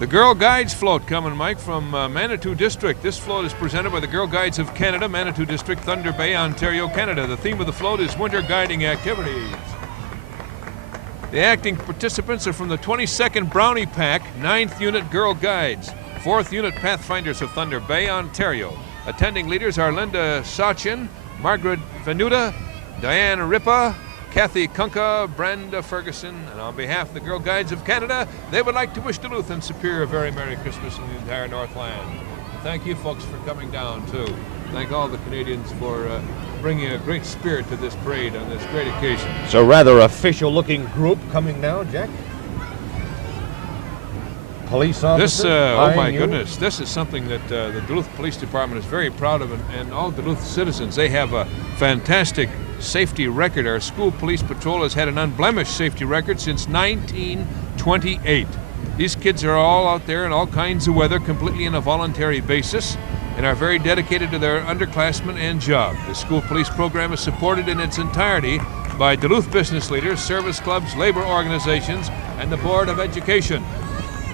The Girl Guides float coming, Mike, from Manitou District. This float is presented by the Girl Guides of Canada, Manitou District, Thunder Bay, Ontario, Canada. The theme of the float is winter guiding activities. The acting participants are from the 22nd Brownie Pack, 9th Unit Girl Guides, 4th Unit Pathfinders of Thunder Bay, Ontario. Attending leaders are Linda Sachin, Margaret Venuta, Diane Ripa, Kathy Kunka, Brenda Ferguson, and on behalf of the Girl Guides of Canada, they would like to wish Duluth and Superior a very Merry Christmas in the entire Northland. Thank you folks for coming down too. Thank all the Canadians for bringing a great spirit to this parade on this great occasion. It's a rather official looking group coming now, Jack. Police officers. This, oh my goodness, this is something that the Duluth Police Department is very proud of, and all Duluth citizens. They have a fantastic safety record. Our school police patrol has had an unblemished safety record since 1928. These kids are all out there in all kinds of weather, completely on a voluntary basis, and are very dedicated to their underclassmen and job. The school police program is supported in its entirety by Duluth business leaders, service clubs, labor organizations, and the Board of Education.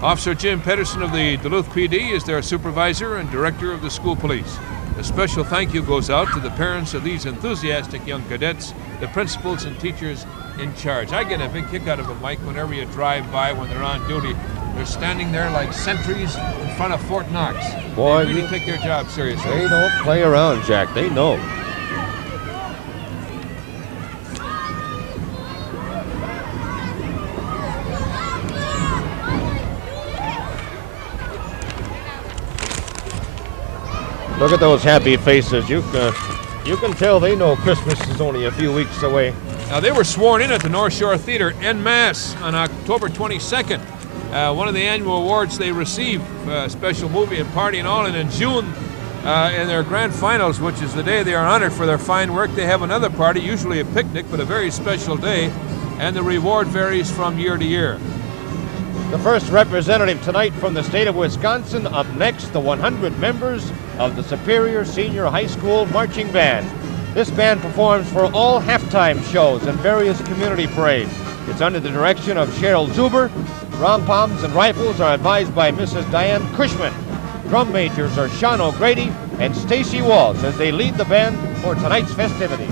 Officer Jim Pedersen of the Duluth PD is their supervisor and director of the school police. A special thank you goes out to the parents of these enthusiastic young cadets, the principals and teachers in charge. I get a big kick out of it, Mike, whenever you drive by when they're on duty. They're standing there like sentries in front of Fort Knox. Boy, they really take their job seriously. They don't play around, Jack. They know. Look at those happy faces. You can tell they know Christmas is only a few weeks away. Now, they were sworn in at the North Shore Theater en masse on October 22nd. One of the annual awards they received, special movie and party and all, and in June, in their grand finals, which is the day they are honored for their fine work, they have another party, usually a picnic, but a very special day, and the reward varies from year to year. The first representative tonight from the state of Wisconsin. Up next, the 100 members of the Superior Senior High School Marching Band. This band performs for all halftime shows and various community parades. It's under the direction of Cheryl Zuber. Rom-poms and rifles are advised by Mrs. Diane Cushman. Drum majors are Sean O'Grady and Stacy Walls as they lead the band for tonight's festivities.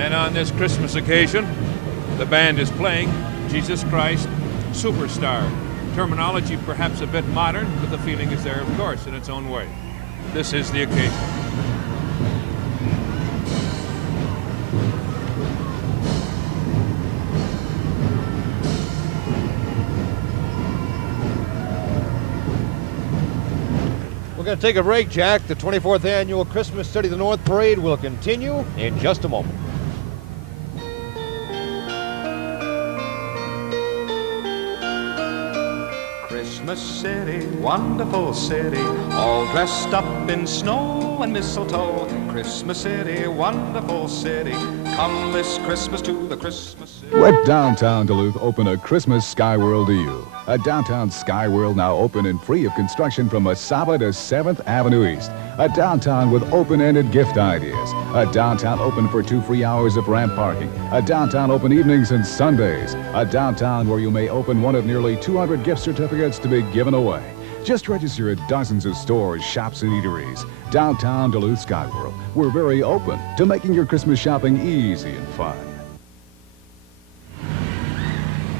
And on this Christmas occasion, the band is playing Jesus Christ Superstar. Terminology perhaps a bit modern, but the feeling is there, of course, in its own way. This is the occasion. We're going to take a break, Jack. The 24th annual Christmas City of the North Parade will continue in just a moment. Christmas City, wonderful city, all dressed up in snow and mistletoe. Christmas City, wonderful city, come this Christmas to the Christmas City. Let downtown Duluth open a Christmas Sky World to you. A downtown Sky World now open and free of construction from Masaba to 7th Avenue East. A downtown with open-ended gift ideas. A downtown open for 2 free hours of ramp parking. A downtown open evenings and Sundays. A downtown where you may open one of nearly 200 gift certificates to be given away. Just register at dozens of stores, shops, and eateries. Downtown Duluth Sky World. We're very open to making your Christmas shopping easy and fun.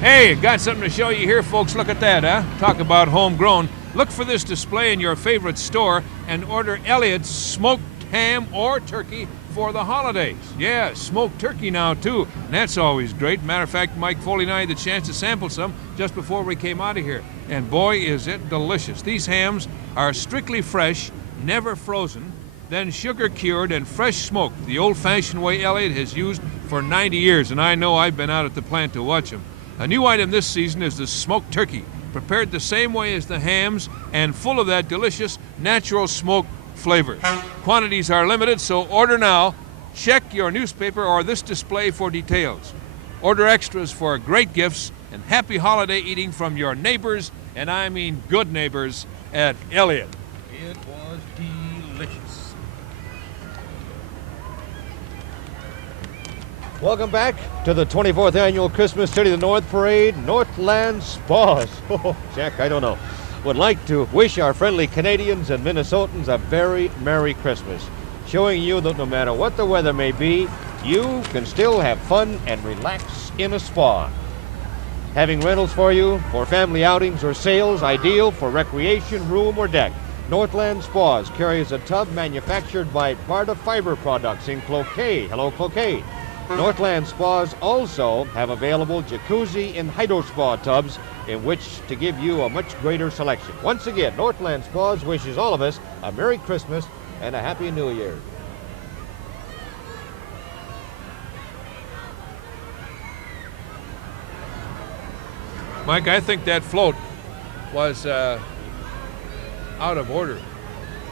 Hey, got something to show you here, folks. Look at that, huh? Talk about homegrown. Look for this display in your favorite store and order Elliott's smoked ham or turkey for the holidays. Yeah, smoked turkey now, too. And that's always great. Matter of fact, Mike Foley and I had the chance to sample some just before we came out of here. And boy, is it delicious. These hams are strictly fresh, never frozen, then sugar cured and fresh smoked, the old-fashioned way Elliott has used for 90 years. And I know I've been out at the plant to watch them. A new item this season is the smoked turkey, prepared the same way as the hams and full of that delicious natural smoke flavor. Quantities are limited, so order now. Check your newspaper or this display for details. Order extras for great gifts and happy holiday eating from your neighbors, and I mean good neighbors, at Elliott. It was delicious. Welcome back to the 24th annual Christmas City of the North Parade, Northland Spas. Oh, Jack, I don't know. Would like to wish our friendly Canadians and Minnesotans a very Merry Christmas, showing you that no matter what the weather may be, you can still have fun and relax in a spa. Having rentals for you for family outings or sales, ideal for recreation, room, or deck. Northland Spas carries a tub manufactured by Barta Fiber Products in Cloquet. Hello, Cloquet. Northland Spas also have available jacuzzi and hydro spa tubs in which to give you a much greater selection. Once again, Northland Spas wishes all of us a Merry Christmas and a Happy New Year. Mike, I think that float was out of order.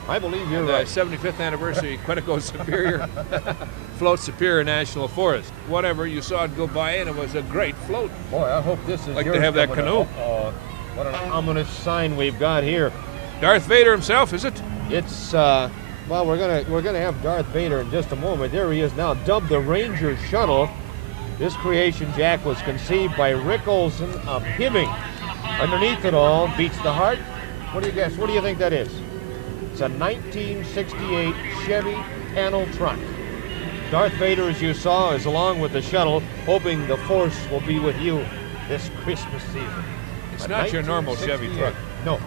I believe you're the right. 75th anniversary Quetico Superior Float Superior National Forest. Whatever, you saw it go by and it was a great float. Boy, I hope this is like yours to have that coming canoe. up. What an ominous sign we've got here. Darth Vader himself, is it? It's well, we're gonna have Darth Vader in just a moment. There he is now, dubbed the Ranger Shuttle. This creation, Jack, was conceived by Rick Olson of Hibbing. Underneath it all beats the heart. What do you guess? What do you think that is? It's a 1968 Chevy panel truck. Darth Vader, as you saw, is along with the shuttle, hoping the Force will be with you this Christmas season. It's not your normal Chevy truck. No,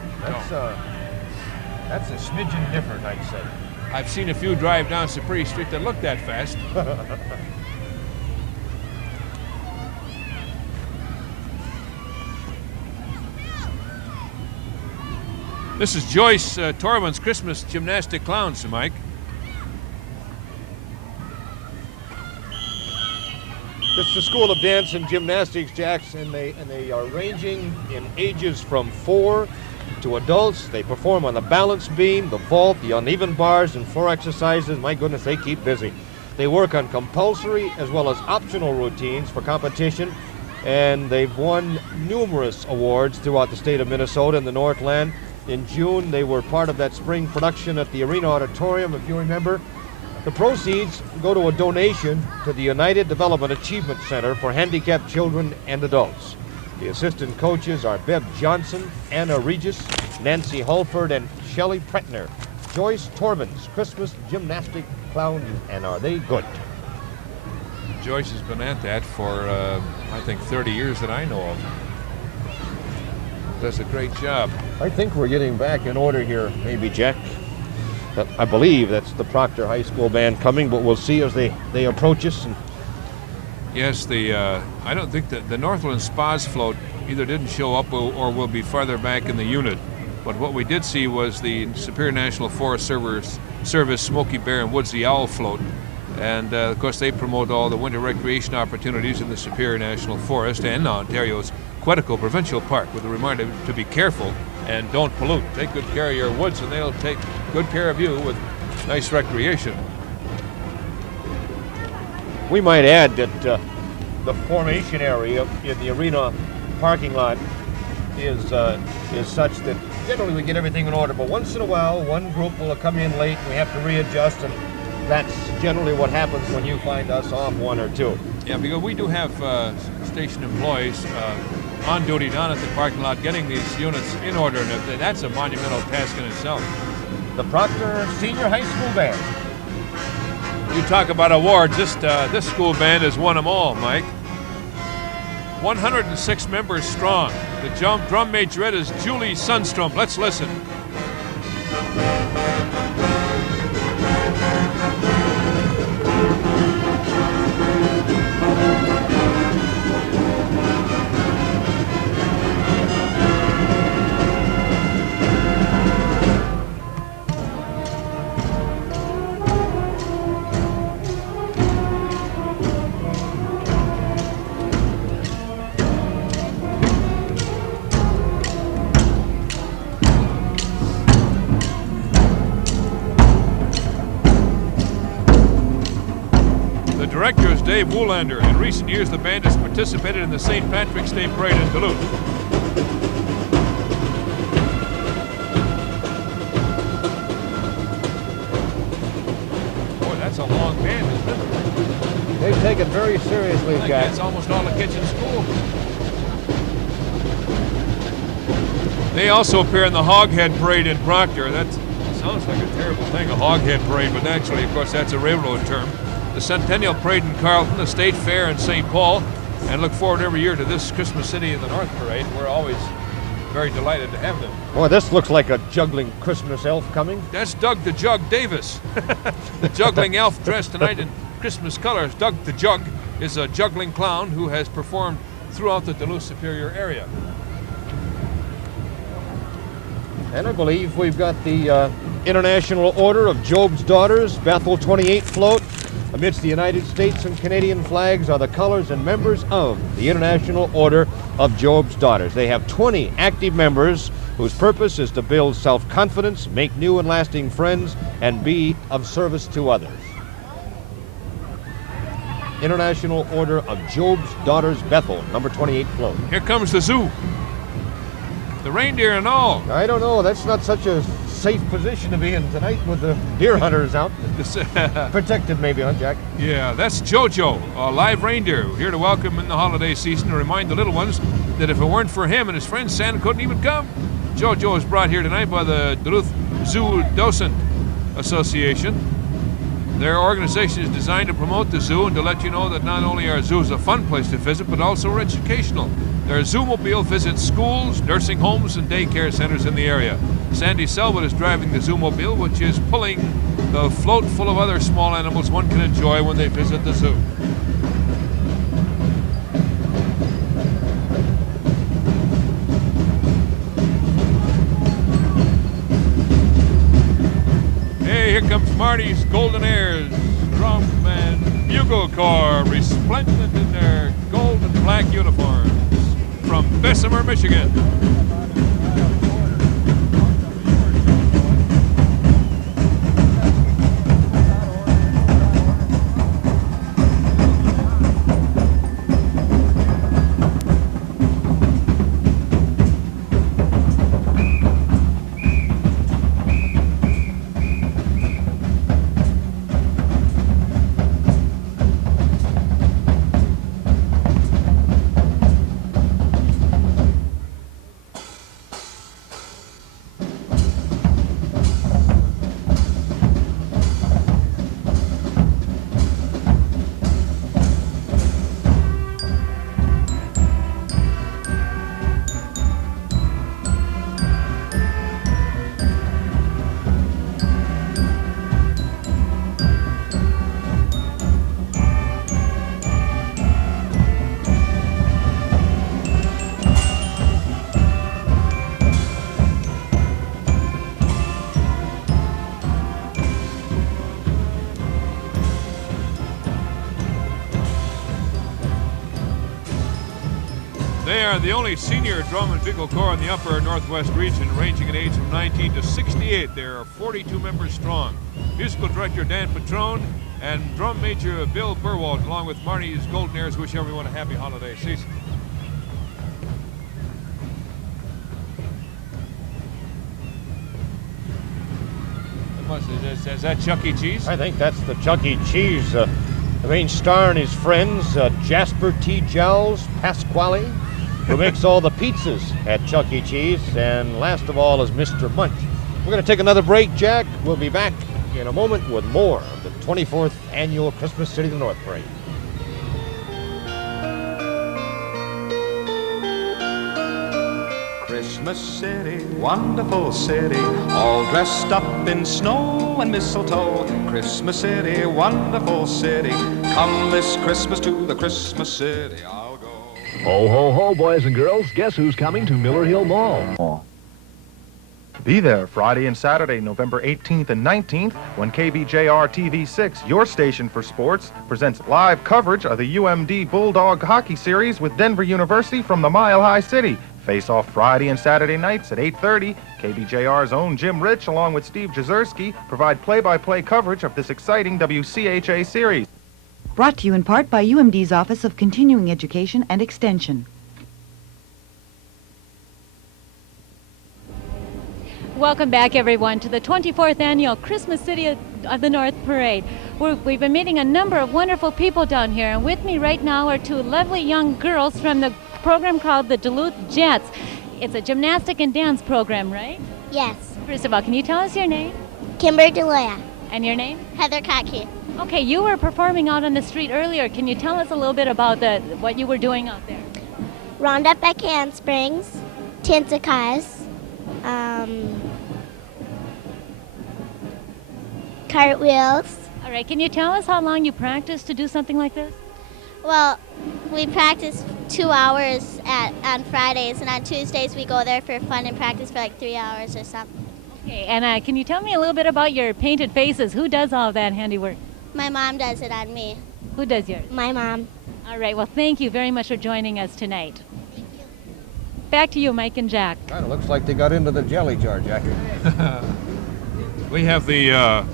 that's a smidgen different, I'd say. I've seen a few drive down Superior Street that look that fast. This is Joyce Torvin's Christmas gymnastic clown, Sir Mike. It's the School of Dance and Gymnastics, Jacks, and they are ranging in ages from 4 to adults. They perform on the balance beam, the vault, the uneven bars, and floor exercises. My goodness, they keep busy. They work on compulsory as well as optional routines for competition, and they've won numerous awards throughout the state of Minnesota and the Northland. In June, they were part of that spring production at the Arena Auditorium, if you remember. The proceeds go to a donation to the United Development Achievement Center for handicapped children and adults. The assistant coaches are Bev Johnson, Anna Regis, Nancy Hulford, and Shelley Pretner. Joyce Torvin's Christmas gymnastic clown, and are they good? Joyce has been at that for, I think, 30 years that I know of. Does a great job. I think we're getting back in order here, maybe, Jack. I believe that's the Proctor High School band coming, but we'll see as they approach us. And yes, I don't think that the Northland Spas float either didn't show up or will be farther back in the unit. But what we did see was the Superior National Forest Service Smoky Bear and Woodsy Owl float. And of course, they promote all the winter recreation opportunities in the Superior National Forest and Ontario's Quetico Provincial Park, with a reminder to be careful and don't pollute. Take good care of your woods and they'll take good care of you with nice recreation. we might add that the formation area in the arena parking lot is such that generally we get everything in order, but once in a while one group will come in late and we have to readjust, and that's generally what happens when you find us off one or two. Yeah, because we do have station employees on duty down at the parking lot getting these units in order, and that's a monumental task in itself. The Proctor Senior High School Band. You talk about awards, this school band has won them all, Mike. 106 members strong. The drum majorette is Julie Sundstrom. Let's listen. Director is Dave Woolander. In recent years, the band has participated in the St. Patrick's Day Parade in Duluth. Boy, that's a long band, isn't it? They take it very seriously, Jack. That's almost all the kids in school. They also appear in the Hoghead Parade in Proctor. That sounds like a terrible thing, a Hoghead Parade, but actually, of course, that's a railroad term. The Centennial Parade in Carleton, the State Fair in St. Paul, and look forward every year to this Christmas City of the North Parade. We're always very delighted to have them. Boy, this looks like a juggling Christmas elf coming. That's Doug the Jug Davis. The juggling elf dressed tonight in Christmas colors. Doug the Jug is a juggling clown who has performed throughout the Duluth Superior area. And I believe we've got the International Order of Job's Daughters, Bethel 28 float. Amidst the United States and Canadian flags are the colors and members of the International Order of Job's Daughters. They have 20 active members whose purpose is to build self-confidence, make new and lasting friends, and be of service to others. International Order of Job's Daughters, Bethel, number 28 float. Here comes the zoo. The reindeer and all. I don't know. That's not such a safe position to be in tonight with the deer hunters out. Protected maybe, huh, Jack? Yeah, that's Jojo, a live reindeer, here to welcome in the holiday season to remind the little ones that if it weren't for him and his friends, Santa couldn't even come. Jojo is brought here tonight by the Duluth Zoo Docent Association. Their organization is designed to promote the zoo and to let you know that not only are zoos a fun place to visit, but also are educational. Their Zoomobile visits schools, nursing homes, and daycare centers in the area. Sandy Selwood is driving the Zoomobile, which is pulling the float full of other small animals one can enjoy when they visit the zoo. Hey, here comes Marty's Golden Airs, drum and bugle corps, resplendent in their gold and black uniforms, from Bessemer, Michigan. They are the only senior drum and bugle corps in the upper Northwest region, ranging in age from 19 to 68. They are 42 members strong. Musical director Dan Petrone and drum major Bill Burwald, along with Marty's Golden Airs, wish everyone a happy holiday season. Is that Chuck E. Cheese? I think that's the Chuck E. Cheese. The main star and his friends, Jasper T. Jowls Pasquale, who makes all the pizzas at Chuck E. Cheese, and last of all is Mr. Munch. We're going to take another break, Jack. We'll be back in a moment with more of the 24th Annual Christmas City of the North Parade. Christmas City, wonderful city, all dressed up in snow and mistletoe. Christmas City, wonderful city, come this Christmas to the Christmas City, I'll go. Ho, ho, ho, boys and girls. Guess who's coming to Miller Hill Mall? Be there Friday and Saturday, November 18th and 19th, when KBJR TV6, your station for sports, presents live coverage of the UMD Bulldog Hockey Series with Denver University from the Mile High City. Face off Friday and Saturday nights at 8:30. KBJR's own Jim Rich, along with Steve Jezierski, provide play-by-play coverage of this exciting WCHA series. Brought to you in part by UMD's Office of Continuing Education and Extension. Welcome back, everyone, to the 24th Annual Christmas City of the North Parade. We've been meeting a number of wonderful people down here, and with me right now are two lovely young girls from the program called the Duluth Jets. It's a gymnastic and dance program, right? Yes. First of all, can you tell us your name? Kimber Deloya. And your name? Heather Kotke. Okay, you were performing out on the street earlier. Can you tell us a little bit about what you were doing out there? Roundup at handsprings, Tintakas, cartwheels. All right, can you tell us how long you practiced to do something like this? Well, we practice 2 hours on Fridays, and on Tuesdays we go there for fun and practice for like 3 hours or something. Okay, and can you tell me a little bit about your painted faces? Who does all of that handiwork? My mom does it on me. Who does yours? My mom. All right, well, thank you very much for joining us tonight. Thank you. Back to you, Mike and Jack. Kind of looks like they got into the jelly jar, Jack. We have the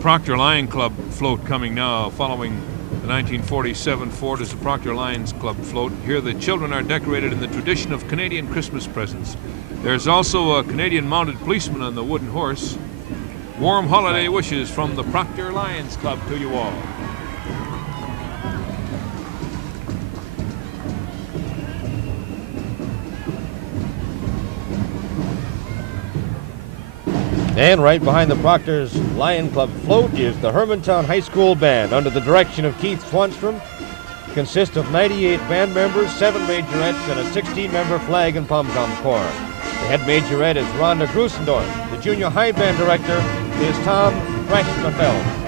Proctor Lion Club float coming now, following The 1947 Ford is the Proctor Lions Club float. Here the children are decorated in the tradition of Canadian Christmas presents. There's also a Canadian mounted policeman on the wooden horse. Warm holiday wishes from the Proctor Lions Club to you all. And right behind the Proctor's Lion Club float is the Hermantown High School Band under the direction of Keith Swanstrom. Consists of 98 band members, 7 majorettes, and a 16-member flag and pom-pom corps. The head majorette is Rhonda Grusendorf. The junior high band director is Tom Krasnafeld.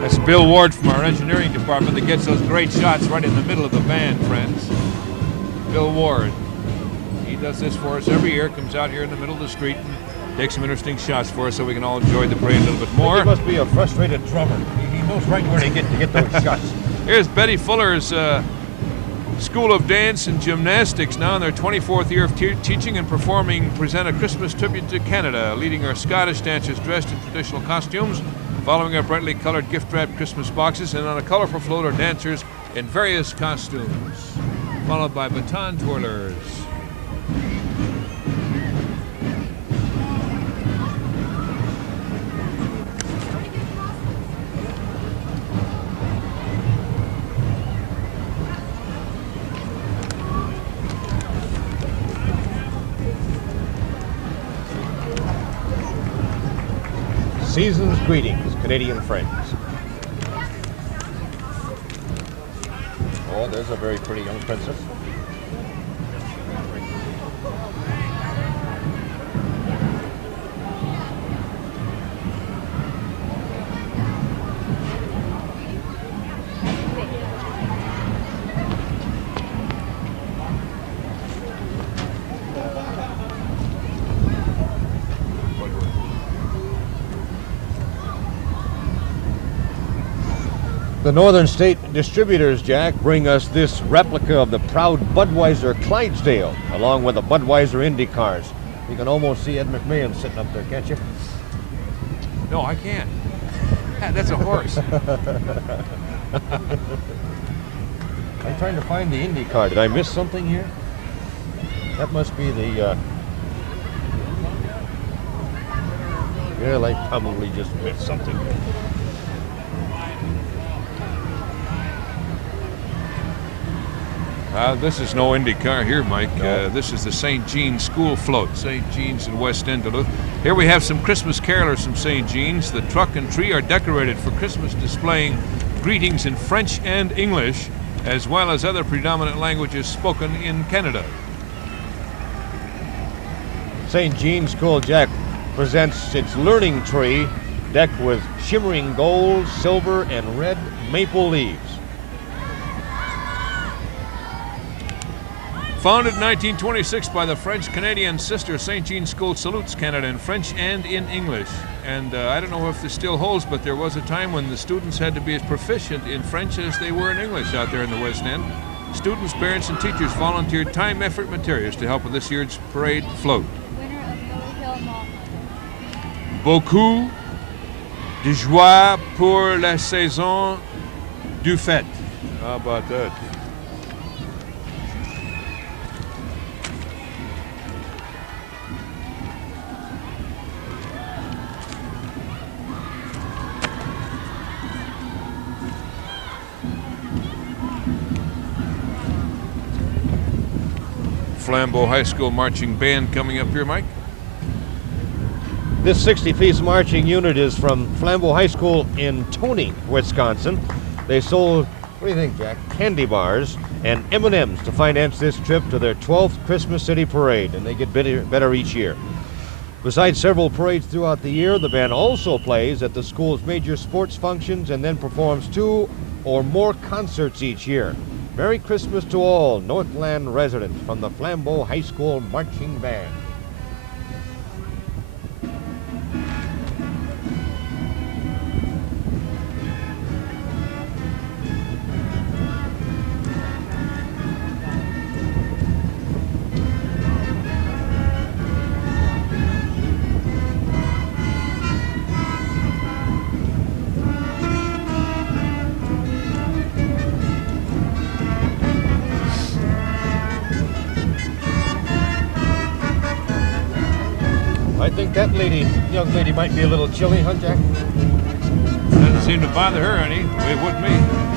That's Bill Ward from our engineering department that gets those great shots right in the middle of the band, friends. Bill Ward. He does this for us every year, comes out here in the middle of the street and takes some interesting shots for us so we can all enjoy the parade a little bit more. He must be a frustrated drummer. He knows right where to get those shots. Here's Betty Fuller's School of Dance and Gymnastics, now in their 24th year of teaching and performing, present a Christmas tribute to Canada, leading our Scottish dancers dressed in traditional costumes, following our brightly colored gift-wrapped Christmas boxes, and on a colorful float are dancers in various costumes, followed by baton twirlers. Season's greetings, Canadian friends. Oh, there's a very pretty young princess. The Northern State Distributors, Jack, bring us this replica of the proud Budweiser Clydesdale, along with the Budweiser Indy cars. You can almost see Ed McMahon sitting up there, can't you? No, I can't. That's a horse. I'm trying to find the Indy car. Did I miss something here? That must be the... Yeah, I probably just missed something. This is no Indy car here, Mike. No. This is the St. Jean's School Float, St. Jean's in West End, Duluth. Here we have some Christmas carolers from St. Jean's. The truck and tree are decorated for Christmas, displaying greetings in French and English, as well as other predominant languages spoken in Canada. St. Jean's School, Jack, presents its learning tree decked with shimmering gold, silver, and red maple leaves. Founded in 1926 by the French-Canadian sister, St. Jean's School salutes Canada in French and in English. And I don't know if this still holds, but there was a time when the students had to be as proficient in French as they were in English out there in the West End. Students, parents, and teachers volunteered time, effort, and materials to help with this year's parade float. Beaucoup de joie pour la saison du fête. How about that? Flambeau High School marching band coming up here, Mike? This 60-piece marching unit is from Flambeau High School in Tony, Wisconsin. They sold, what do you think, Jack? Candy bars and M&Ms to finance this trip to their 12th Christmas City Parade, and they get better each year. Besides several parades throughout the year, the band also plays at the school's major sports functions and then performs 2 or more concerts each year. Merry Christmas to all Northland residents from the Flambeau High School Marching Band. I think that young lady might be a little chilly, huh, Jack? Doesn't seem to bother her any. It would me.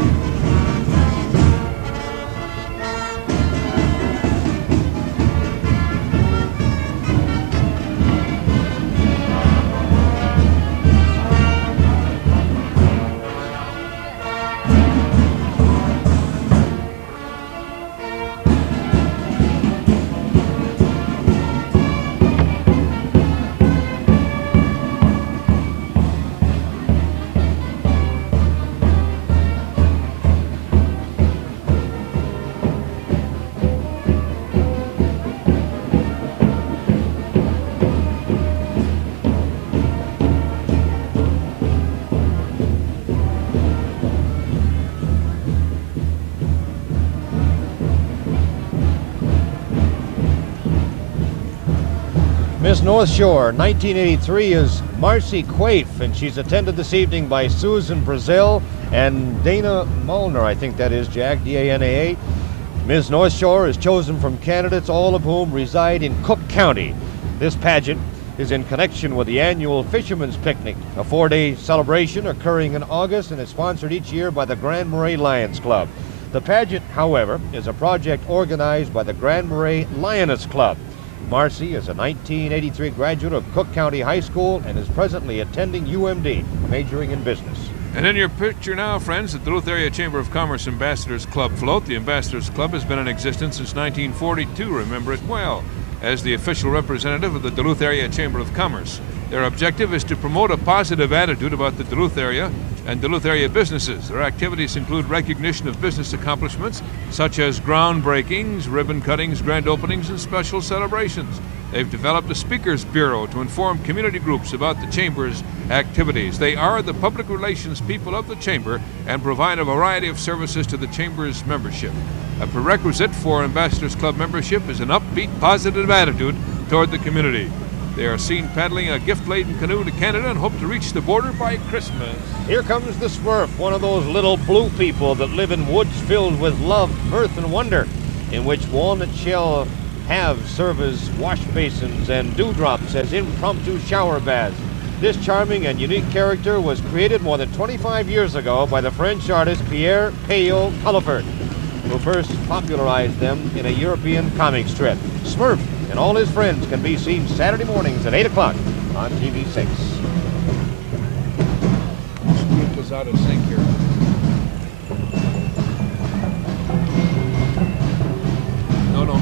Miss North Shore, 1983, is Marcy Quaife, and she's attended this evening by Susan Brazil and Dana Molnar, I think that is, Jack, D-A-N-A-A. Miss North Shore is chosen from candidates, all of whom reside in Cook County. This pageant is in connection with the annual Fisherman's Picnic, a 4-day celebration occurring in August and is sponsored each year by the Grand Marais Lions Club. The pageant, however, is a project organized by the Grand Marais Lioness Club. Marcy is a 1983 graduate of Cook County High School and is presently attending UMD, majoring in business. And in your picture now, friends, the Duluth Area Chamber of Commerce Ambassadors Club float. The Ambassadors Club has been in existence since 1942, remember it well, as the official representative of the Duluth Area Chamber of Commerce. Their objective is to promote a positive attitude about the Duluth area and Duluth area businesses. Their activities include recognition of business accomplishments such as groundbreakings, ribbon cuttings, grand openings, and special celebrations. They've developed a speakers bureau to inform community groups about the Chamber's activities. They are the public relations people of the Chamber and provide a variety of services to the Chamber's membership. A prerequisite for Ambassadors Club membership is an upbeat, positive attitude toward the community. They are seen paddling a gift-laden canoe to Canada and hope to reach the border by Christmas. Here comes the Smurf, one of those little blue people that live in woods filled with love, mirth, and wonder, in which walnut shell halves serve as wash basins and dewdrops as impromptu shower baths. This charming and unique character was created more than 25 years ago by the French artist Pierre Payot Culliford, who first popularized them in a European comic strip. Smurf and all his friends can be seen Saturday mornings at 8 o'clock on TV6. Scoop was out of sync here. No.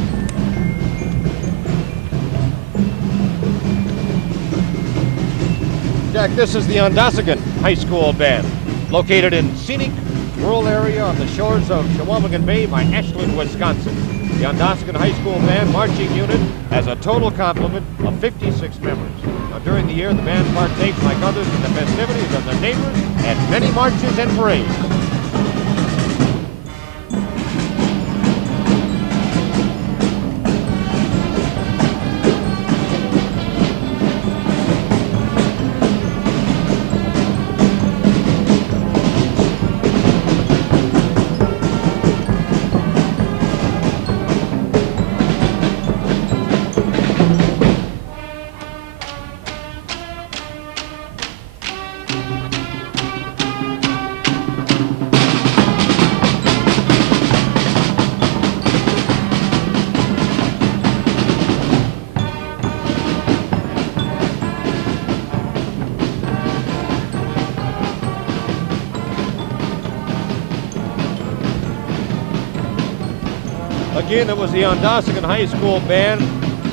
Jack, this is the Ondosagon High School Band, located in scenic rural area on the shores of Chequamegon Bay by Ashland, Wisconsin. The Ondosagon High School Band marching unit has a total complement of 56 members. Now, during the year, the band partakes, like others, in the festivities of their neighbors and many marches and parades. Again, it was the Ondosagon High School band.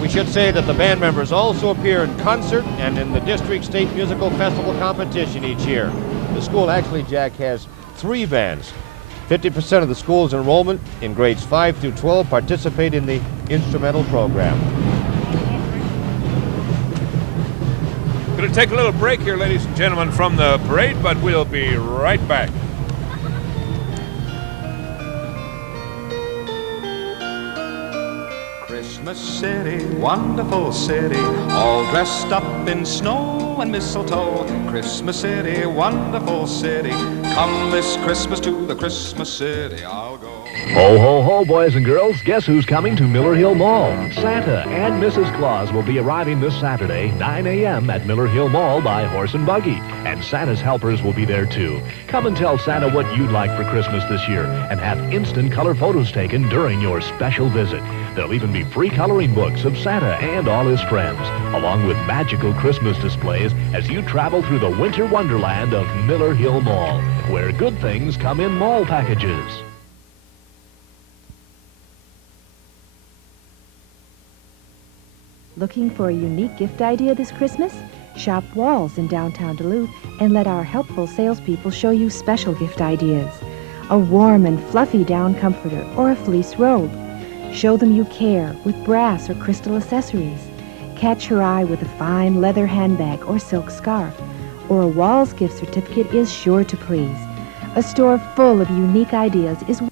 We should say that the band members also appear in concert and in the District State Musical Festival competition each year. The school actually, Jack, has 3 bands. 50% of the school's enrollment in grades 5 through 12 participate in the instrumental program. Going to take a little break here, ladies and gentlemen, from the parade, but we'll be right back. Christmas City, wonderful city, all dressed up in snow and mistletoe. Christmas City, wonderful city, come this Christmas to the Christmas City, I'll go. Ho, ho, ho, boys and girls. Guess who's coming to Miller Hill Mall? Santa and Mrs. Claus will be arriving this Saturday, 9 a.m. at Miller Hill Mall by horse and buggy. And Santa's helpers will be there, too. Come and tell Santa what you'd like for Christmas this year and have instant color photos taken during your special visit. There'll even be free coloring books of Santa and all his friends, along with magical Christmas displays as you travel through the winter wonderland of Miller Hill Mall, where good things come in mall packages. Looking for a unique gift idea this Christmas? Shop Walls in downtown Duluth and let our helpful salespeople show you special gift ideas. A warm and fluffy down comforter or a fleece robe. Show them you care with brass or crystal accessories. Catch your eye with a fine leather handbag or silk scarf. Or a Walls gift certificate is sure to please. A store full of unique ideas is